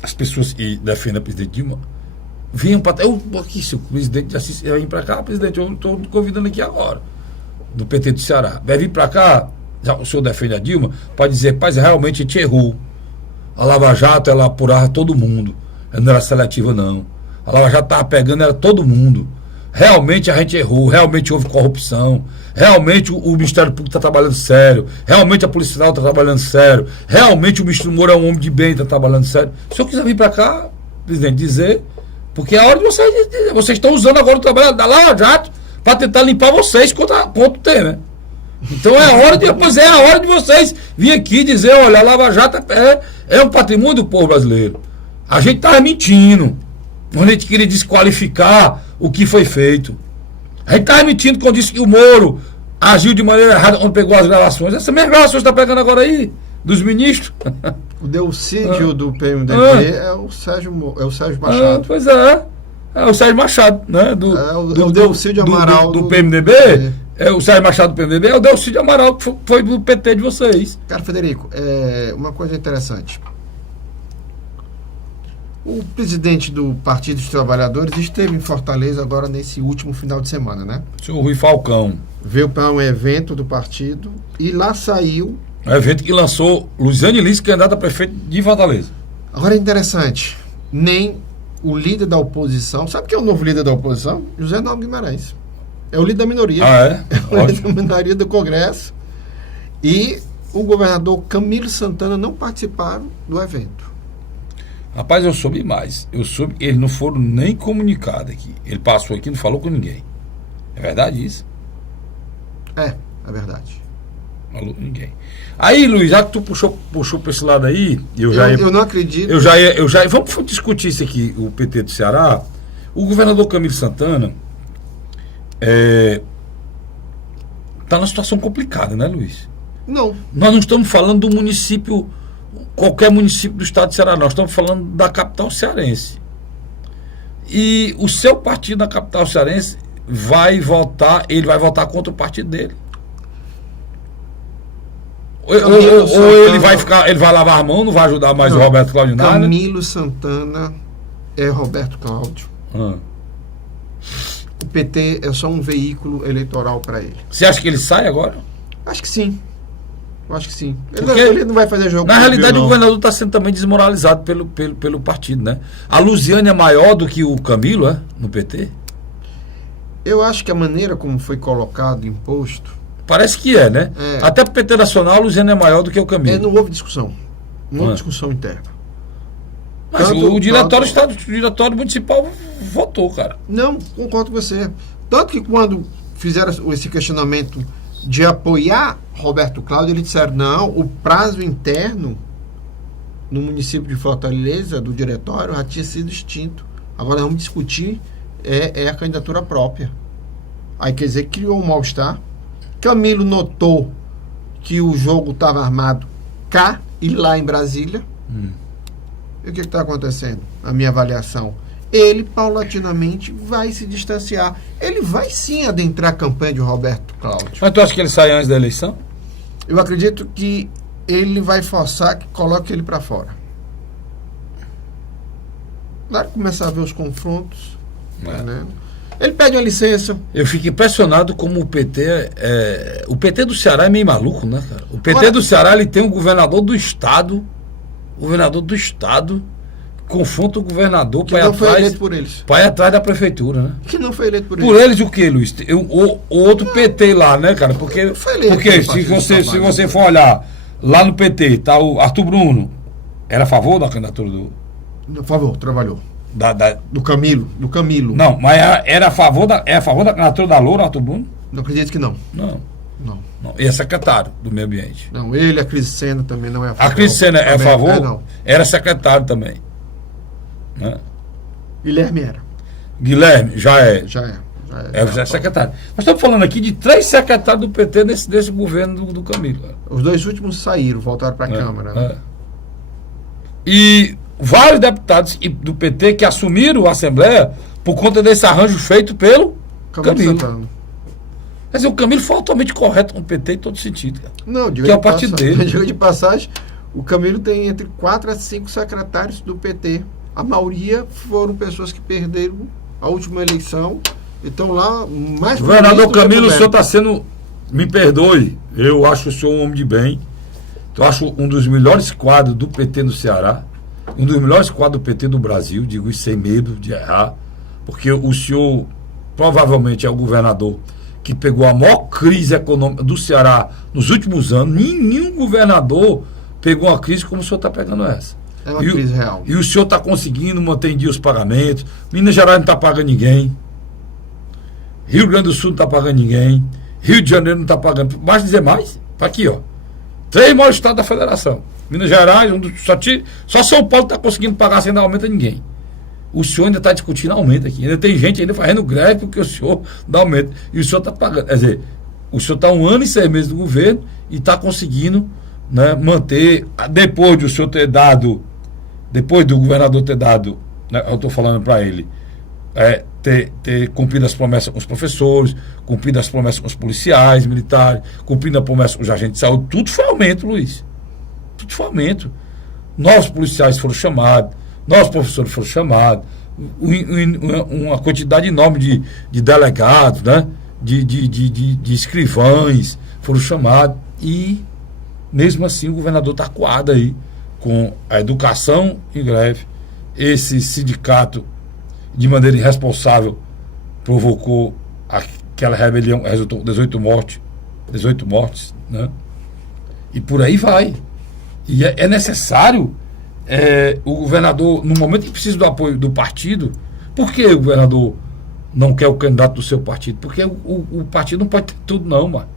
as pessoas que defendem a presidente Dilma, vinham para... se o presidente assiste, vem para cá, presidente, eu estou convidando aqui agora, do PT do Ceará. Vai vir para cá, já o senhor defende a Dilma, pode dizer, rapaz, realmente a gente errou. A Lava Jato, ela apurava todo mundo. Ela não era seletiva, não. A Lava Jato estava pegando, era todo mundo. Realmente a gente errou, realmente houve corrupção, realmente o Ministério Público está trabalhando sério, realmente a Polícia Federal está trabalhando sério, realmente o ministro Moura é um homem de bem, está trabalhando sério. Se o senhor quiser vir para cá, presidente, dizer, porque é a hora de vocês estão usando agora o trabalho da Lava Jato para tentar limpar vocês contra o Temer. Então é a hora de vocês vir aqui dizer, olha, a Lava Jato é um patrimônio do povo brasileiro. A gente estava mentindo quando a gente queria desqualificar o que foi feito. A gente estava mentindo quando disse que o Moro agiu de maneira errada quando pegou as gravações. Essa mesma gravação está pegando agora aí, dos ministros. O Delcídio do PMDB é o Sérgio Machado. Pois é. É o Sérgio Machado, né? O Delcídio Amaral do PMDB. É o Sérgio Machado do PMDB, é o Delcídio Amaral, que foi do PT de vocês. Cara, Frederico, uma coisa interessante. O presidente do Partido dos Trabalhadores esteve em Fortaleza agora nesse último final de semana, né? O senhor Rui Falcão. Veio para um evento do partido e lá saiu... Um evento que lançou Luiziane Lins, candidata a prefeito de Fortaleza. Agora é interessante, nem o líder da oposição... Sabe quem é o novo líder da oposição? José Naldo Guimarães. É o líder da minoria. É o líder da minoria do Congresso. E o governador Camilo Santana não participaram do evento. Rapaz, eu soube mais. Eles não foram nem comunicados aqui. Ele passou aqui e não falou com ninguém. É verdade isso? É verdade. Falou com ninguém. Aí, Luiz, já que tu puxou para esse lado aí, eu não acredito. Vamos discutir isso aqui, o PT do Ceará. O governador Camilo Santana está numa situação complicada, né, Luiz? Não. Nós não estamos falando do município, qualquer município do estado de Ceará, nós estamos falando da capital cearense. E o seu partido na capital cearense ele vai votar contra o partido dele. Ou ele vai lavar a mão, não vai ajudar mais o Roberto Cláudio nada. Camilo Santana é Roberto Cláudio. O PT é só um veículo eleitoral para ele. Você acha que ele sai agora? Acho que sim. Ele não vai fazer jogo. Na realidade, o governador está sendo também desmoralizado pelo partido, né? A Luziane é maior do que o Camilo, no PT? Eu acho que a maneira como foi colocado o imposto... Parece que né? Até para o PT Nacional, a Luziane é maior do que o Camilo. Não houve discussão. Não houve discussão interna. Mas o diretório municipal votou, cara. Não, concordo com você. Tanto que quando fizeram esse questionamento de apoiar Roberto Cláudio, eles disseram, não, o prazo interno no município de Fortaleza, do diretório, já tinha sido extinto. Agora vamos discutir a candidatura própria. Aí, quer dizer, criou um mal-estar. Camilo notou que o jogo estava armado cá e lá em Brasília. E o que está acontecendo? A minha avaliação. Ele, paulatinamente, vai se distanciar. Ele vai sim adentrar a campanha de Roberto Cláudio. Mas tu acha que ele sai antes da eleição? Eu acredito que ele vai forçar que coloque ele para fora. Lá começar a ver os confrontos. Né? Ele pede uma licença. Eu fico impressionado como o PT o PT do Ceará é meio maluco, né, cara? O PT do Ceará, ele tem um governador do estado confronta o governador Que para ir não foi atrás, eleito por eles. pra ir atrás da prefeitura, né? Que não foi eleito por Por eles. eles o que, Luiz? O outro PT lá, né, cara? Porque, Foi eleito porque pelo se Partido você, do se Trabalho. você for olhar lá no PT, tá o Arthur Bruno, era a favor da candidatura Por favor, trabalhou. da Do Camilo. não, mas era a favor da candidatura da Loura, Arthur Bruno? Não acredito que não. Não, Não. não. E é secretário do meio ambiente. Não, ele, a Cris Sena também não é a favor. A Cris Sena é a Também- favor? não. Era secretário também. Né? Guilherme era. Guilherme, já é. Já é. Já é secretário. Nós estamos falando aqui de 3 secretários do PT desse governo do Camilo. Cara. Os 2 últimos saíram, voltaram para a Câmara. Né? É. E vários deputados do PT que assumiram a Assembleia por conta desse arranjo feito pelo Camilo. Santana. Quer dizer, o Camilo foi totalmente correto com o PT em todo sentido. Cara. Não, Que é o partido dele. Diga de passagem, o Camilo tem entre 4 a 5 secretários do PT. A maioria foram pessoas que perderam a última eleição e estão lá mais... Governador felizes do que Camilo, o governo. senhor está sendo... Me perdoe, eu acho o senhor um homem de bem. Eu acho um dos melhores quadros do PT no Ceará. Um dos melhores quadros do PT no Brasil. Digo isso sem medo de errar. Porque o senhor provavelmente é o governador que pegou a maior crise econômica do Ceará nos últimos anos. Nenhum governador pegou uma crise como o senhor está pegando essa. É uma crise real. E o senhor está conseguindo manter em dia os pagamentos. Minas Gerais não está pagando ninguém. Rio Grande do Sul não está pagando ninguém. Rio de Janeiro não está pagando. Mas dizer mais, está aqui, ó. 3 maiores estados da federação. Minas Gerais, só São Paulo está conseguindo pagar sem dar aumento a ninguém. O senhor ainda está discutindo aumento aqui. Ainda tem gente ainda fazendo greve porque o senhor dá aumento. E o senhor está pagando. Quer dizer, o senhor está 1 ano e 6 meses do governo e está conseguindo, né, manter, depois de o senhor ter dado, depois do governador ter dado, né, eu estou falando para ele, ter cumprido as promessas com os professores, cumprido as promessas com os policiais, militares, cumprindo a promessa com os agentes de saúde. Tudo foi aumento, Luiz. Tudo foi aumento. Novos policiais foram chamados, novos professores foram chamados, uma quantidade enorme de delegados, né? de escrivães foram chamados. E, mesmo assim, o governador está acuado aí com a educação em greve. Esse sindicato, de maneira irresponsável, provocou aquela rebelião, resultou 18 mortes, né? E por aí vai. E é necessário o governador, no momento que precisa do apoio do partido. Por que o governador não quer o candidato do seu partido? Porque o partido não pode ter tudo, não, mano.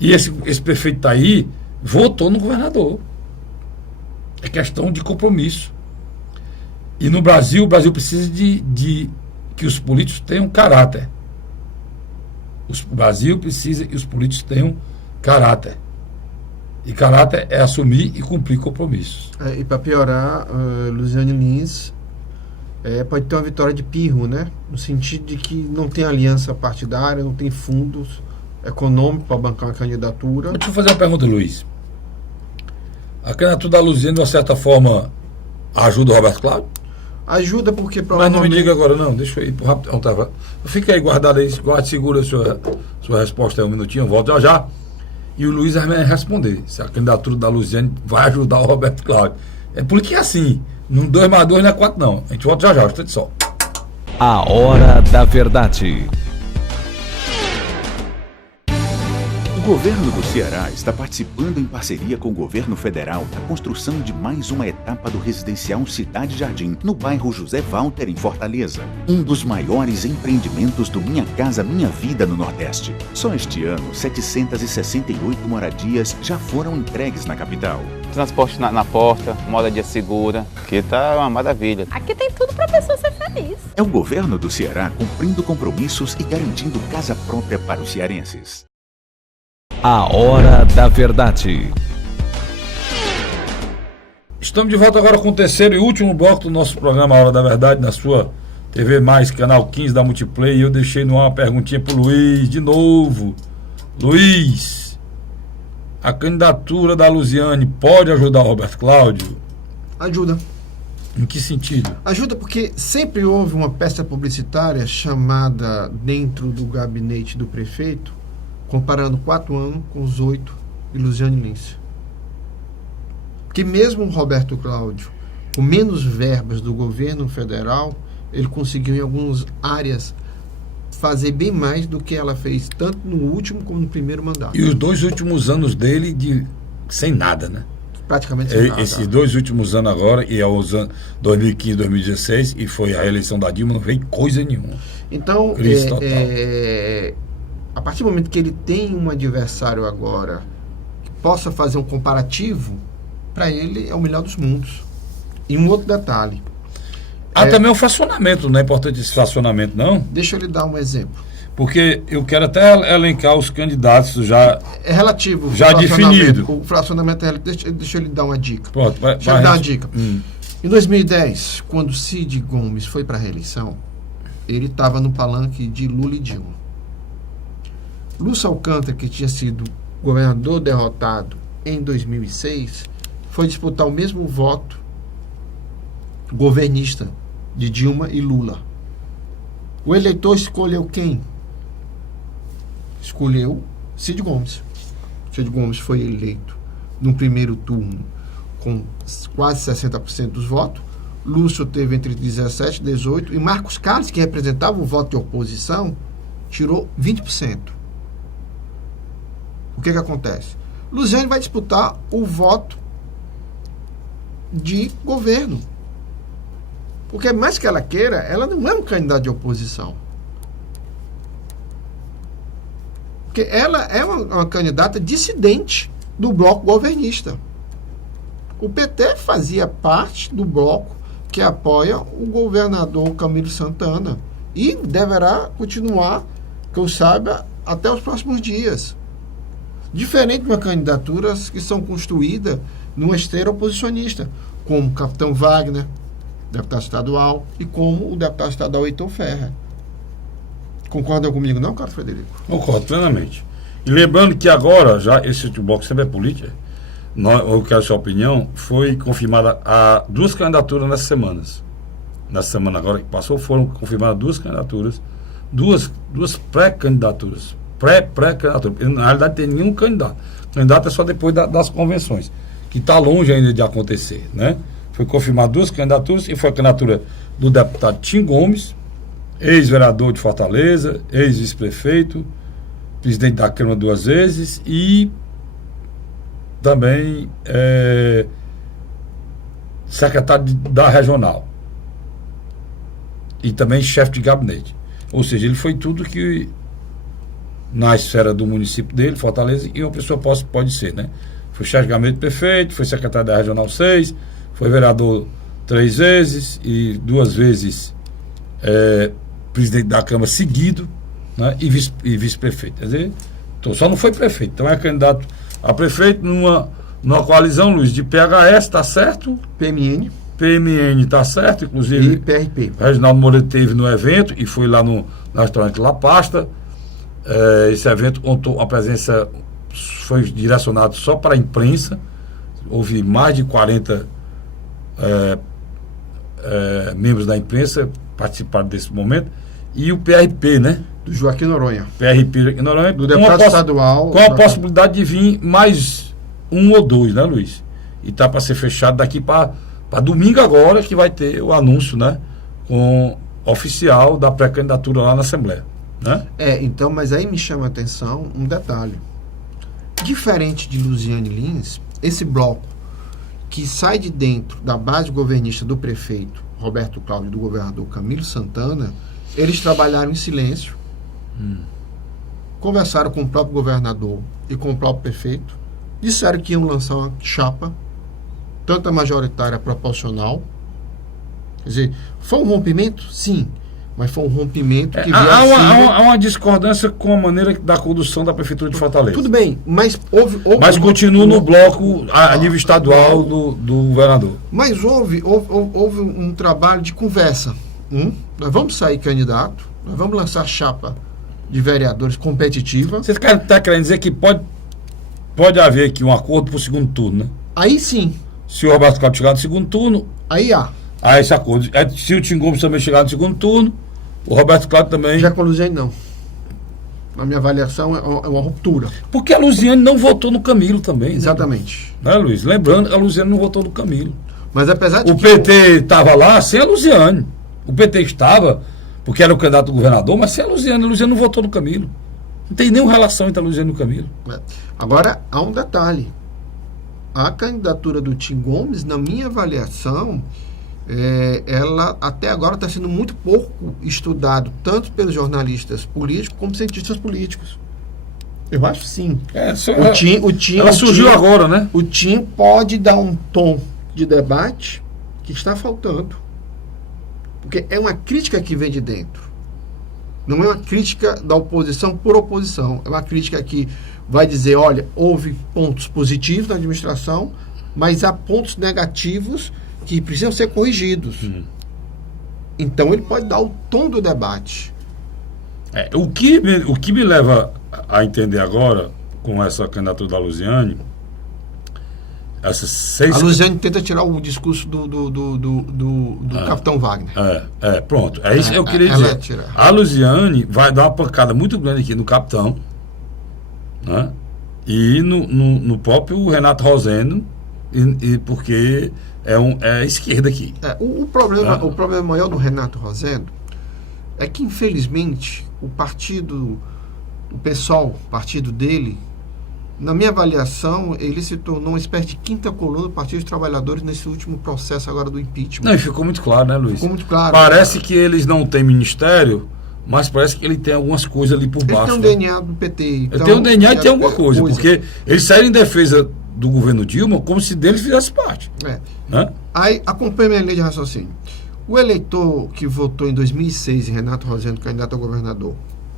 E esse prefeito está aí, votou no governador. É questão de compromisso. E no Brasil, o Brasil precisa de que os políticos tenham caráter. O Brasil precisa que os políticos tenham caráter. E caráter é assumir e cumprir compromissos. E para piorar, Luciane Lins pode ter uma vitória de pirro, né? No sentido de que não tem aliança partidária, não tem fundos econômicos para bancar uma candidatura. Deixa eu fazer uma pergunta, Luiz. A candidatura da Luziane, de uma certa forma, ajuda o Roberto Cláudio? Ajuda porque Mas provavelmente... não me diga agora, não. Deixa eu ir pro rápido. Fica aí guardado aí, segura a sua resposta aí um minutinho, eu volto já. E o Luiz vai responder se a candidatura da Luziane vai ajudar o Roberto Cláudio. É porque assim, 2 mais 2 não é 4, não. A gente volta já, instante só. A Hora da Verdade. O governo do Ceará está participando em parceria com o governo federal da construção de mais uma etapa do residencial Cidade Jardim, no bairro José Walter, em Fortaleza. Um dos maiores empreendimentos do Minha Casa Minha Vida no Nordeste. Só este ano, 768 moradias já foram entregues na capital. Transporte na porta, moradia segura, que tá uma maravilha. Aqui tem tudo pra pessoa ser feliz. É o governo do Ceará cumprindo compromissos e garantindo casa própria para os cearenses. A Hora da Verdade. Estamos de volta agora com o terceiro e último bloco do nosso programa A Hora da Verdade, na sua TV Mais, canal 15 da Multiplay. E eu deixei no ar uma perguntinha pro Luiz, de novo. Luiz, a candidatura da Luziane pode ajudar o Roberto Cláudio? Ajuda. Em que sentido? Ajuda porque sempre houve uma peça publicitária chamada dentro do gabinete do prefeito, comparando 4 anos com os 8 de Luziane Lins. Porque mesmo o Roberto Cláudio com menos verbas do governo federal, ele conseguiu em algumas áreas fazer bem mais do que ela fez, tanto no último como no primeiro mandato. E os 2 últimos anos dele sem nada, né? Praticamente sem nada. Esses 2 últimos anos agora, e é os anos 2015, 2016, e foi a reeleição da Dilma, não veio coisa nenhuma. Então, Crise total. A partir do momento que ele tem um adversário agora que possa fazer um comparativo, para ele é o melhor dos mundos. E um outro detalhe. Também o fracionamento, não é importante esse fracionamento, não? Deixa eu lhe dar um exemplo. Porque eu quero até elencar os candidatos já. É relativo. Já definido. O fracionamento é relativo. Deixa eu lhe dar uma dica. Pronto, Deixa eu lhe dar uma dica. Em 2010, quando Cid Gomes foi para a reeleição, ele estava no palanque de Lula e Dilma. Lúcio Alcântara, que tinha sido governador derrotado em 2006, foi disputar o mesmo voto governista de Dilma e Lula. O eleitor escolheu quem? Escolheu Cid Gomes. Cid Gomes foi eleito no primeiro turno com quase 60% dos votos. Lúcio teve entre 17% e 18%. E Marcos Carlos, que representava o voto de oposição, tirou 20%. O que acontece? Luziane vai disputar o voto de governo. Porque mais que ela queira, ela não é um candidato de oposição. Porque ela é uma candidata dissidente do bloco governista. O PT fazia parte do bloco que apoia o governador Camilo Santana. E deverá continuar, que eu saiba, até os próximos dias. Diferente de candidaturas que são construídas numa esteira oposicionista, como o Capitão Wagner, deputado estadual, e como o deputado estadual Heitor Ferrer. Concordam comigo não, Carlos Frederico? Concordo plenamente. E lembrando que agora, já esse bloco sempre é política, eu quero a sua opinião, foi confirmada a 2 candidaturas nessas semanas. Nessa semana agora que passou, foram confirmadas 2 candidaturas, duas pré-candidaturas. Pré-candidatura. Na realidade, tem nenhum candidato. O candidato é só depois das convenções, que está longe ainda de acontecer, né? Foi confirmado 2 candidaturas, e foi a candidatura do deputado Tim Gomes, ex-vereador de Fortaleza, ex-vice-prefeito, presidente da Câmara 2 vezes, e também secretário da regional. E também chefe de gabinete. Ou seja, ele foi tudo que na esfera do município dele, Fortaleza, e uma pessoa pode ser, né? Foi chefe de gabinete prefeito, foi secretário da Regional 6, foi vereador 3 vezes e 2 vezes presidente da Câmara seguido, né? E vice-prefeito. Quer dizer, só não foi prefeito. Então é candidato a prefeito numa coalizão, Luiz, de PHS, tá certo? PMN tá certo, inclusive. E PRP. O Reginaldo Moreira esteve no evento e foi lá no restaurante La Pasta. Esse evento contou a presença, foi direcionado só para a imprensa. Houve mais de 40 membros da imprensa participaram desse momento. E o PRP, né? Do Joaquim Noronha. PRP Noronha. Do deputado estadual. Com a possibilidade de vir mais 1 ou 2, né, Luiz? E tá para ser fechado daqui para domingo agora, que vai ter o anúncio, né? Oficial da pré-candidatura lá na Assembleia. Né? Então, mas aí me chama a atenção um detalhe. Diferente de Luziane Lins, esse bloco que sai de dentro da base governista do prefeito Roberto Cláudio e do governador Camilo Santana, eles trabalharam em silêncio, conversaram com o próprio governador e com o próprio prefeito, disseram que iam lançar uma chapa, tanto a majoritária proporcional. Quer dizer, foi um rompimento? Sim. Mas foi um rompimento que há uma discordância com a maneira da condução da Prefeitura de Fortaleza. Tudo bem, mas mas continua no bloco a nível estadual do governador. Mas houve um trabalho de conversa. Nós vamos sair candidato, nós vamos lançar chapa de vereadores competitiva. Você está querendo dizer que pode haver aqui um acordo para o segundo turno, né? Aí sim. Se o Roberto Cláudio chegar no segundo turno... Aí há. Há esse acordo. Se o Tim Gomes também chegar no segundo turno, o Roberto Cláudio também... Já com a Luziane, não. Na minha avaliação, é uma ruptura. Porque a Luziane não votou no Camilo também. Exatamente. Né, Luiz? Lembrando, a Luziane não votou no Camilo. Mas apesar de O PT estava lá sem a Luziane. O PT estava, porque era o candidato do governador, mas sem a Luziane. A Luziane não votou no Camilo. Não tem nenhuma relação entre a Luziane e o Camilo. Agora, há um detalhe. A candidatura do Tim Gomes, na minha avaliação, ela até agora está sendo muito pouco estudado, tanto pelos jornalistas políticos como cientistas políticos. Eu acho sim. Ela surgiu agora, né? O Tim pode dar um tom de debate que está faltando. Porque é uma crítica que vem de dentro. Não é uma crítica da oposição por oposição. É uma crítica que vai dizer, olha, houve pontos positivos na administração, mas há pontos negativos que precisam ser corrigidos. Então ele pode dar o tom do debate. O que me leva a entender agora, com essa candidatura da Luziane, essas 6... A Luziane tenta tirar o discurso do Capitão Wagner. Pronto. É isso que eu queria dizer. A Luziane vai dar uma pancada muito grande aqui no Capitão, né? E no próprio Renato Rosendo, porque é a esquerda aqui. O problema maior do Renato Rosendo é que, infelizmente, o PSOL, partido dele, na minha avaliação, ele se tornou uma espécie de quinta coluna do Partido dos Trabalhadores nesse último processo agora do impeachment. Não, e ficou muito claro, né, Luiz? Ficou muito claro. Parece que eles não têm ministério, mas parece que ele tem algumas coisas ali por baixo. Ele tem um DNA do PT. Ele tem um DNA e tem alguma coisa, porque eles saíram em defesa do governo Dilma como se deles fizesse parte. Né? Aí, acompanha minha linha de raciocínio. O eleitor que votou em 2006 em Renato Rosendo, candidato a governador,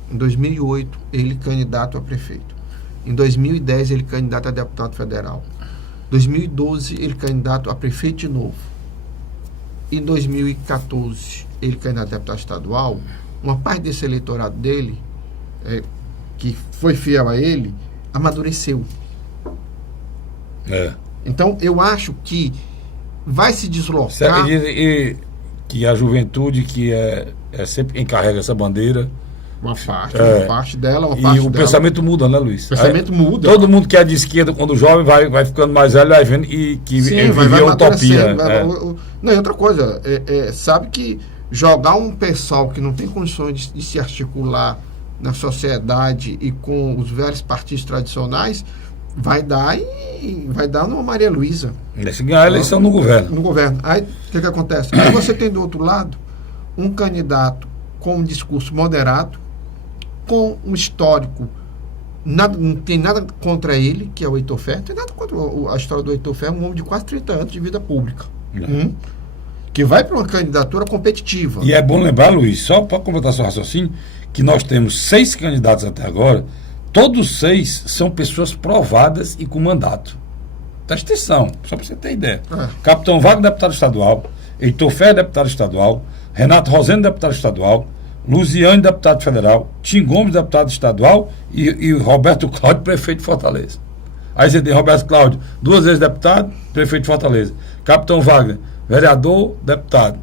em 2008, ele candidato a prefeito. Em 2010, ele candidato a deputado federal. Em 2012, ele candidato a prefeito de novo. Em 2014, ele candidato a deputado estadual. Uma parte desse eleitorado dele, que foi fiel a ele, amadureceu. Então, eu acho que vai se deslocar... E que a juventude, que sempre quem carrega essa bandeira... Uma parte dela, o pensamento muda, né, Luiz? O pensamento muda. Todo mundo que é de esquerda, quando jovem, vai ficando mais velho, vai vendo e que vivia a utopia. Não, e outra coisa, sabe que jogar um pessoal que não tem condições de se articular na sociedade e com os velhos partidos tradicionais, vai dar numa Maria Luísa. Se ganhar a eleição no governo. No governo. Aí, o que acontece? Aí você tem do outro lado um candidato com um discurso moderado, com um histórico, não tem nada contra ele, que é o Heitor Ferro, não tem nada contra a história do Heitor Ferro, um homem de quase 30 anos de vida pública, que vai para uma candidatura competitiva. E é bom lembrar, Luiz, só para completar seu raciocínio, que nós temos 6 candidatos até agora, todos 6 são pessoas provadas e com mandato. Presta atenção, só para você ter ideia. Capitão Wagner, deputado estadual, Heitor Ferro, deputado estadual, Renato Rosendo, deputado estadual, Luziane, deputado federal, Tim Gomes, deputado estadual e Roberto Cláudio, prefeito de Fortaleza. Aí você tem Roberto Cláudio, 2 vezes deputado, prefeito de Fortaleza. Capitão Wagner, vereador, deputado.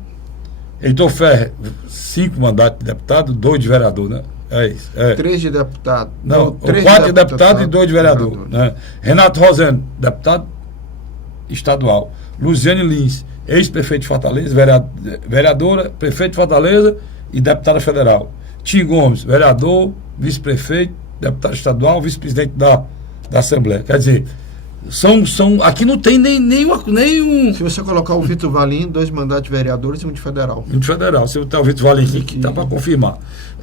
Heitor Ferrer, 5 mandatos de deputado, 2 de vereador, né? É isso. 3 de deputado. Não, 4 de deputado e 2 de vereador. Né? Renato Rosendo, deputado estadual. Luziane Lins, ex-prefeito de Fortaleza, vereadora, prefeito de Fortaleza e deputada federal. Tim Gomes, vereador, vice-prefeito, deputado estadual, vice-presidente da Assembleia. Quer dizer, aqui não tem nenhum... Se você colocar o Vitor Valim, 2 mandatos de vereadores e 1 de federal. 1 de federal. Se botar o Vitor Valim aqui, que dá para confirmar.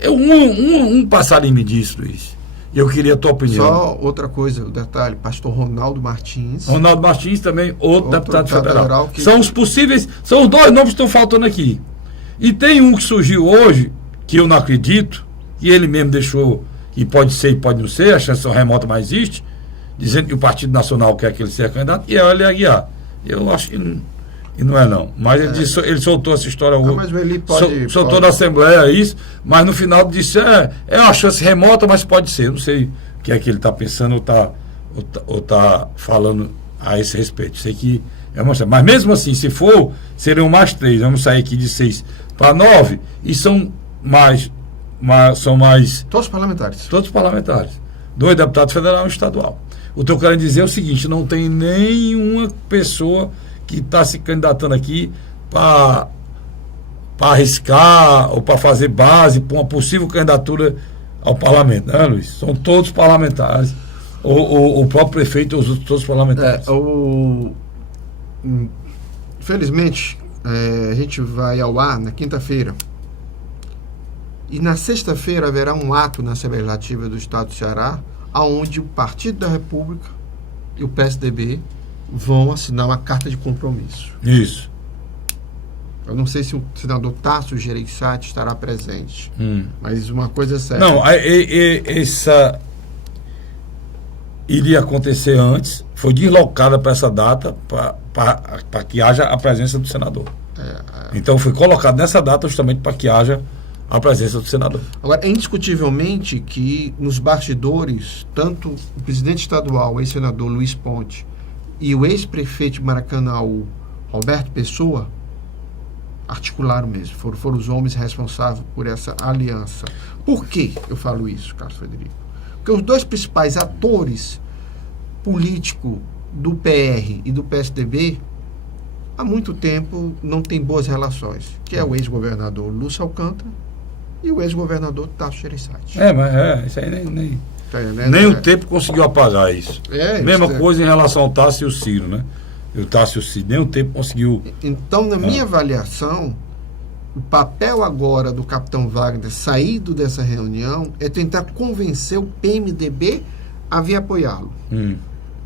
Um passarinho me disse, Luiz. E eu queria a tua opinião. Só outra coisa, o detalhe, pastor Ronaldo Martins. Ronaldo Martins também, outro deputado federal. São os possíveis, são os 2 nomes que estão faltando aqui. E tem um que surgiu hoje, que eu não acredito, que ele mesmo deixou, e pode ser e pode não ser, a chance remota, mas existe, dizendo que o Partido Nacional quer que ele seja candidato, e é o Eli Aguiar. Eu acho que não é não. Mas ele soltou essa história hoje. Mas ele pode na Assembleia isso, mas no final disse, é uma chance remota, mas pode ser. Eu não sei o que é que ele está pensando ou tá falando a esse respeito. Sei que é uma chance. Mas mesmo assim, se for, seriam mais 3. Vamos sair aqui de 6 para 9 e são mais todos parlamentares. Todos parlamentares. 2 deputados federal e estadual. O que eu quero dizer é o seguinte, não tem nenhuma pessoa que está se candidatando aqui para arriscar ou para fazer base para uma possível candidatura ao parlamento, né, Luiz? São todos parlamentares. O próprio prefeito e os todos parlamentares. Felizmente, a gente vai ao ar na quinta-feira. E na sexta-feira haverá um ato na Assembleia Legislativa do Estado do Ceará, onde o Partido da República e o PSDB vão assinar uma carta de compromisso. Isso. Eu não sei se o senador Tasso Gereissati estará presente, mas uma coisa é certa. Não, essa iria acontecer antes, foi deslocada para essa data para que haja a presença do senador. Então foi colocado nessa data justamente para que haja a presença do senador. Agora, é indiscutivelmente que nos bastidores, tanto o presidente estadual, o ex-senador Luiz Ponte, e o ex-prefeito de Maracanaú, Roberto Pessoa, articularam mesmo, foram os homens responsáveis por essa aliança. Por que eu falo isso, Carlos Frederico? Porque os dois principais atores políticos do PR e do PSDB há muito tempo não têm boas relações, que é o ex-governador Lúcio Alcântara e o ex-governador Tasso Gereissati. Isso aí nem o tempo conseguiu apagar isso. Mesma coisa em relação ao Tasso e o Ciro, né? O Tasso e o Ciro, nem o tempo conseguiu. Então, na minha avaliação, o papel agora do capitão Wagner, saído dessa reunião, é tentar convencer o PMDB a vir apoiá-lo.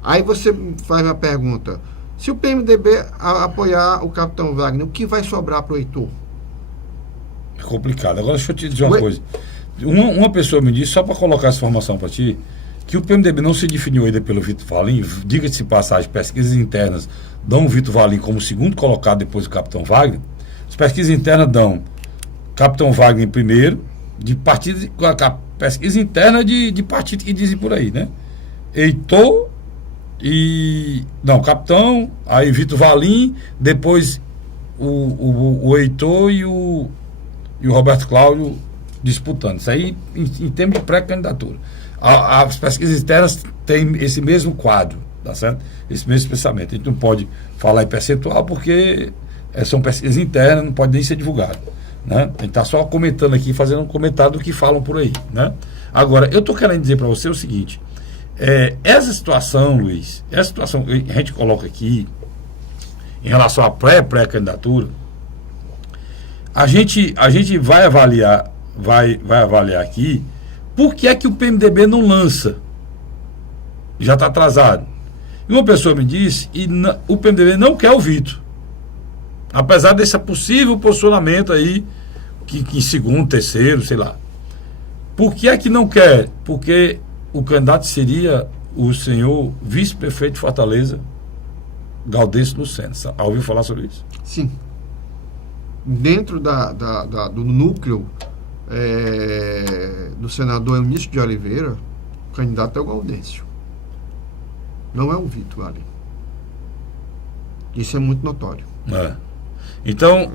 Aí você faz uma pergunta: se o PMDB apoiar o capitão Wagner, o que vai sobrar para o Heitor? É complicado. Agora deixa eu te dizer uma coisa. Uma pessoa me disse, só para colocar essa informação para ti, que o PMDB não se definiu ainda pelo Vitor Valim. Diga-se de passagem, pesquisas internas dão o Vitor Valim como segundo colocado depois do capitão Wagner. As pesquisas internas dão capitão Wagner em primeiro, de partido, com a pesquisa interna de partido que dizem por aí, né? Heitor capitão, aí Vitor Valim, depois o Heitor e o Roberto Cláudio disputando. Isso aí em termos de pré-candidatura. As pesquisas externas têm esse mesmo quadro, tá certo? Esse mesmo pensamento. A gente não pode falar em percentual porque são pesquisas internas, não pode nem ser divulgado, né? A gente está só comentando aqui, fazendo um comentário do que falam por aí, né? Agora, eu estou querendo dizer para você o seguinte: essa situação, Luiz, essa situação que a gente coloca aqui em relação à pré-candidatura, a gente vai avaliar aqui por que é que o PMDB não lança. Já está atrasado. E uma pessoa me disse, o PMDB não quer o Vitor, apesar desse possível posicionamento aí, que em segundo, terceiro, sei lá. Por que é que não quer? Porque o candidato seria o senhor vice-prefeito de Fortaleza, Gaudêncio Lucena. Ouviu falar sobre isso? Sim. Dentro do núcleo do senador Eunício de Oliveira, o candidato é o Gaudêncio. Não é o Vitor ali. Isso é muito notório. Então,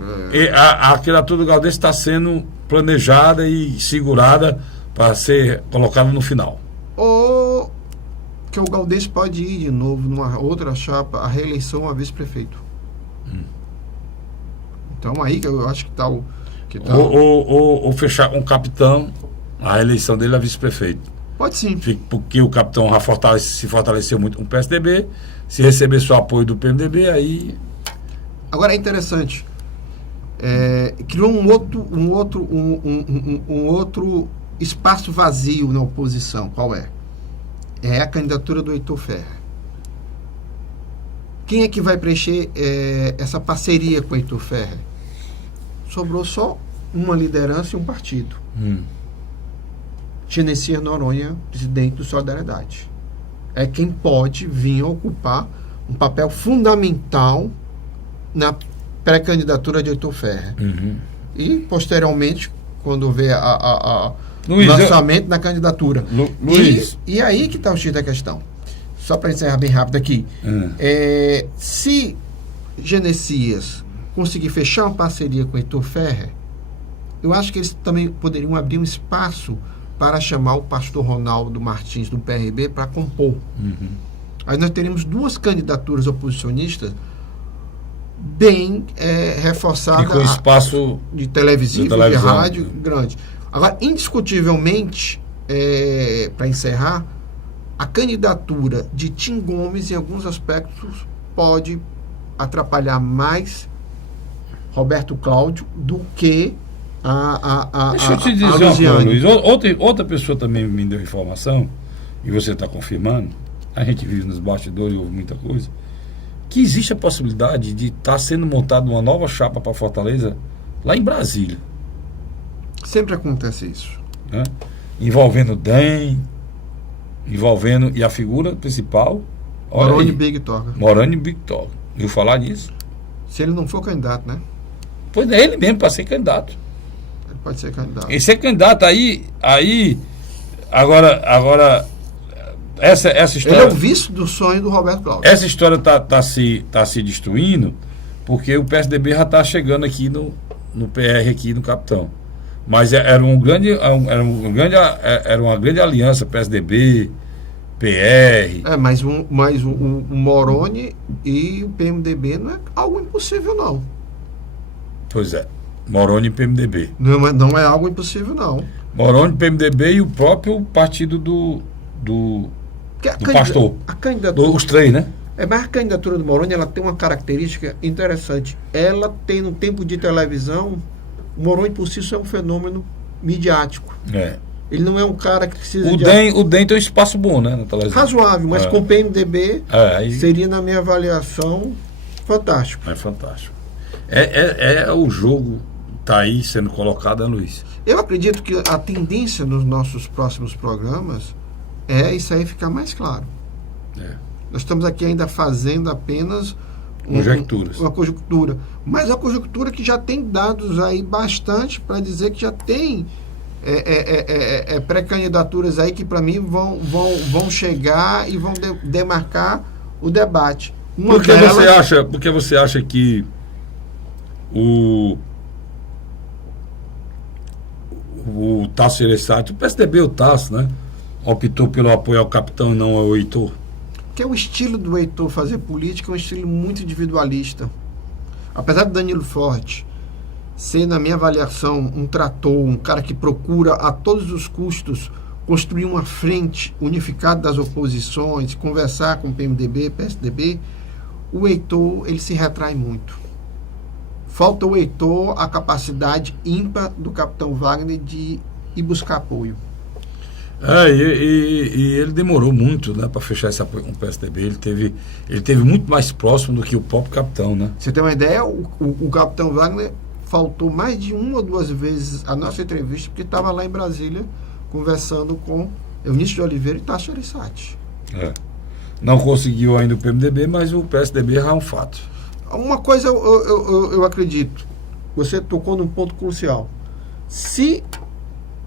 a candidatura do Gaudêncio está sendo planejada e segurada para ser colocada no final. Ou que o Gaudêncio pode ir de novo numa outra chapa, a reeleição a vice-prefeito. Então aí que eu acho que está ou fechar com o capitão a eleição dele a vice-prefeito. Pode sim. Porque o capitão se fortaleceu muito com o PSDB, se receber só apoio do PMDB, aí... Agora é interessante, criou um outro espaço vazio na oposição. Qual é? É a candidatura do Heitor Ferrer. Quem é que vai preencher essa parceria com o Heitor Ferrer? Sobrou só uma liderança e um partido. Genesias Noronha, presidente do Solidariedade. É quem pode vir a ocupar um papel fundamental na pré-candidatura de Heitor Ferrer. E, posteriormente, quando houver o lançamento da candidatura. Luiz. E aí que está o X da questão. Só para encerrar bem rápido aqui. Se Genesias conseguir fechar uma parceria com o Heitor Ferrer, eu acho que eles também poderiam abrir um espaço para chamar o pastor Ronaldo Martins do PRB para compor. Aí nós teríamos duas candidaturas oposicionistas bem reforçada. E com espaço de televisivo, de televisão, rádio, grande. Agora, indiscutivelmente, para encerrar, a candidatura de Tim Gomes, em alguns aspectos, pode atrapalhar mais Roberto Cláudio do que Deixa eu te dizer uma coisa, Luiz. Outra pessoa também me deu informação, e você está confirmando, a gente vive nos bastidores e ouve muita coisa, que existe a possibilidade de estar sendo montada uma nova chapa para Fortaleza lá em Brasília. Sempre acontece isso. Né? Envolvendo o DEM, e a figura principal, Moroni Big Toga. Moroni Big Toga. Viu falar nisso? Se ele não for candidato, né? Pois é, ele mesmo para ser candidato. Ele pode ser candidato. Ele ser candidato agora essa história... Ele é o vice do sonho do Roberto Cláudio. Essa história tá se destruindo porque o PSDB já está chegando aqui no PR, aqui no Capitão. Mas era uma grande aliança, PSDB, PR. Mas o Moroni e o PMDB não é algo impossível, não. Pois é, Moroni e PMDB. Não é algo impossível, não. Moroni, PMDB e o próprio partido do pastor. A candidatura, Os três, né? mas a candidatura do Moroni, ela tem uma característica interessante. Ela tem, no tempo de televisão, o Moroni por si só é um fenômeno midiático. Ele não é um cara que precisa o DEM tem um espaço bom, né? Na televisão. Razoável, mas com o PMDB seria, na minha avaliação, fantástico. É fantástico. O jogo está aí sendo colocado, né, Luiz? Eu acredito que a tendência nos nossos próximos programas é isso aí ficar mais claro. Nós estamos aqui ainda fazendo apenas uma conjectura. Mas a conjectura que já tem dados aí bastante para dizer que já tem pré-candidaturas aí que para mim vão chegar e vão demarcar o debate. Porque você acha que o Tasso Gereissati, o PSDB, o Tasso, né, optou pelo apoio ao Capitão e não ao Heitor? Que é o estilo do Heitor fazer política, é um estilo muito individualista. Apesar de Danilo Forte ser, na minha avaliação, um trator, um cara que procura a todos os custos construir uma frente unificada das oposições, conversar com o PMDB, PSDB, o Heitor, ele se retrai muito. Falta o Heitor a capacidade ímpar do Capitão Wagner de ir buscar apoio. E ele demorou muito, né, para fechar esse apoio com o PSDB. Ele teve muito mais próximo do que o próprio Capitão, né? Você tem uma ideia? O Capitão Wagner faltou mais de uma ou duas vezes a nossa entrevista, porque estava lá em Brasília conversando com Eunício de Oliveira e Tasso Gereissati. Não conseguiu ainda o PMDB, mas o PSDB é um fato. Uma coisa eu acredito, você tocou num ponto crucial. Se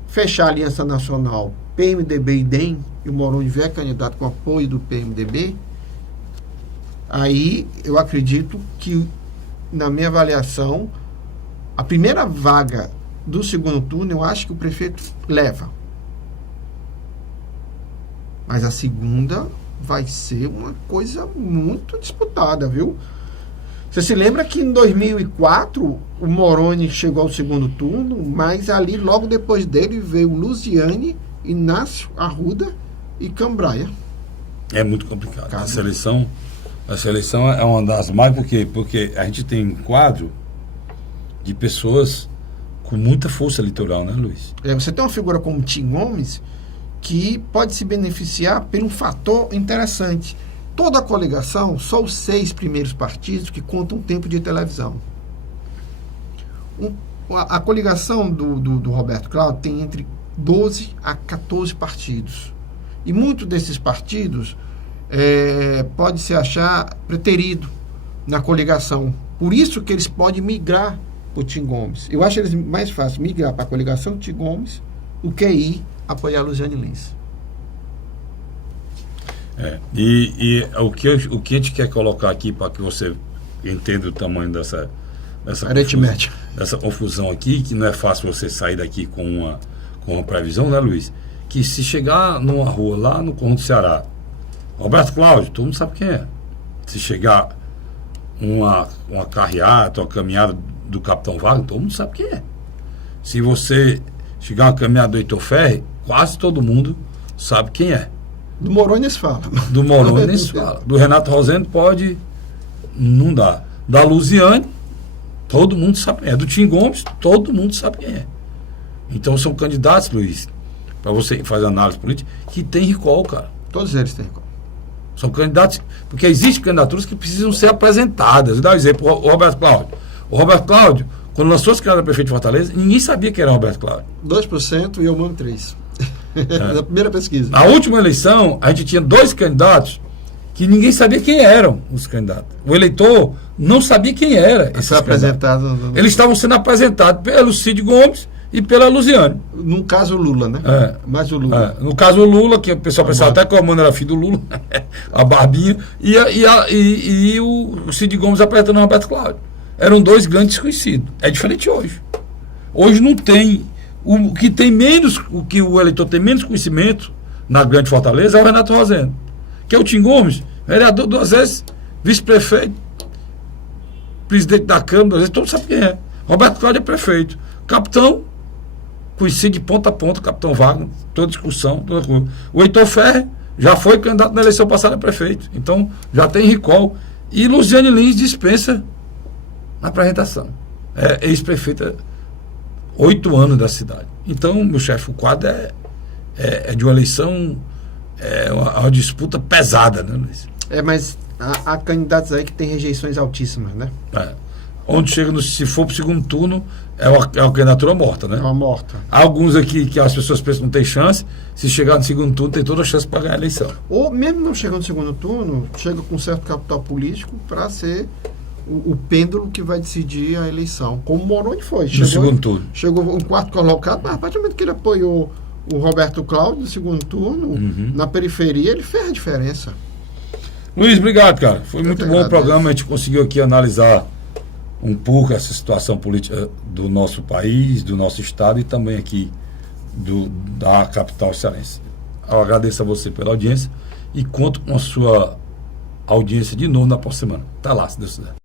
fechar a Aliança Nacional, PMDB e DEM, e o Moroni vier candidato com apoio do PMDB, aí eu acredito que, na minha avaliação, a primeira vaga do segundo turno, eu acho que o prefeito leva. Mas a segunda vai ser uma coisa muito disputada, viu? Você se lembra que em 2004 o Moroni chegou ao segundo turno, mas ali logo depois dele veio Luziane, Inácio Arruda e Cambraia. É muito complicado. A seleção é uma das mais, porque a gente tem um quadro de pessoas com muita força eleitoral, né, Luiz? Você tem uma figura como Tim Gomes que pode se beneficiar por um fator interessante. Toda a coligação, só os 6 primeiros partidos que contam tempo de televisão. A coligação do Roberto Cláudio tem entre 12 a 14 partidos. E muitos desses partidos pode se achar preterido na coligação. Por isso que eles podem migrar para o Tim Gomes. Eu acho eles mais fácil migrar para a coligação do Tim Gomes do que ir apoiar a Luziane Lins. E o que a gente quer colocar aqui para que você entenda o tamanho dessa aritmética, dessa confusão aqui, que não é fácil você sair daqui com uma previsão, né, Luiz? Que se chegar numa rua lá no Conjunto Ceará, Roberto Cláudio, todo mundo sabe quem é. Se chegar uma carreata, uma caminhada do Capitão Wagner, todo mundo sabe quem é. Se você chegar uma caminhada do Heitor Ferri, quase todo mundo sabe quem é. Do Moroni nem se fala. Do Moroni nem se fala. Do Renato Rosendo pode, não dá. Da Luziane, todo mundo sabe quem é. Do Tim Gomes, todo mundo sabe quem é. Então são candidatos, Luiz, para você fazer análise política, que tem recall, cara. Todos eles têm recall. São candidatos, porque existem candidaturas que precisam ser apresentadas. Vou dar um exemplo, o Roberto Cláudio. O Roberto Cláudio, quando lançou esse candidato a prefeito de Fortaleza, ninguém sabia que era Roberto Cláudio. 2% e eu mando 3%. Na primeira pesquisa. Na última eleição, a gente tinha 2 candidatos que ninguém sabia quem eram os candidatos. O eleitor não sabia quem era esses apresentado. Eles estavam sendo apresentados pelo Cid Gomes e pela Luziane. No caso, o Lula, né? Mais o Lula. No caso, o Lula, que o pessoal pensava até que o Armando era filho do Lula, a barbinha, e o Cid Gomes apresentando o Roberto Cláudio. Eram 2 grandes desconhecidos. É diferente hoje. Hoje não tem. O que tem menos, o que o eleitor tem menos conhecimento na Grande Fortaleza é o Renato Rosendo, que é o Tim Gomes, vereador 2 vezes, vice-prefeito, presidente da Câmara 2 vezes, todo mundo sabe quem é. Roberto Cláudio é prefeito. Capitão, conhecido de ponta a ponta, Capitão Wagner, toda discussão, toda coisa. O Heitor Ferri já foi candidato na eleição passada a prefeito, então já tem recall. E Luziane Lins dispensa na apresentação. É ex-prefeita 8 anos da cidade. Então, meu chefe, o quadro é de uma eleição, uma disputa pesada, né, Luiz? Mas há candidatos aí que têm rejeições altíssimas, né? Onde chega, se for para o segundo turno, é uma candidatura morta, né? É uma morta. Há alguns aqui que as pessoas pensam que não tem chance, se chegar no segundo turno, tem toda a chance para ganhar a eleição. Ou mesmo não chegando no segundo turno, chega com certo capital político para ser o pêndulo que vai decidir a eleição. Como o Moroni foi. No segundo turno. Chegou um 4º colocado, mas a partir do momento que ele apoiou o Roberto Cláudio no segundo turno, na periferia, ele fez a diferença. Luiz, obrigado, cara. Foi muito bom o programa. A gente conseguiu aqui analisar um pouco essa situação política do nosso país, do nosso estado e também aqui da capital cearense. Eu agradeço a você pela audiência e conto com a sua audiência de novo na próxima semana. Tá lá, se Deus quiser.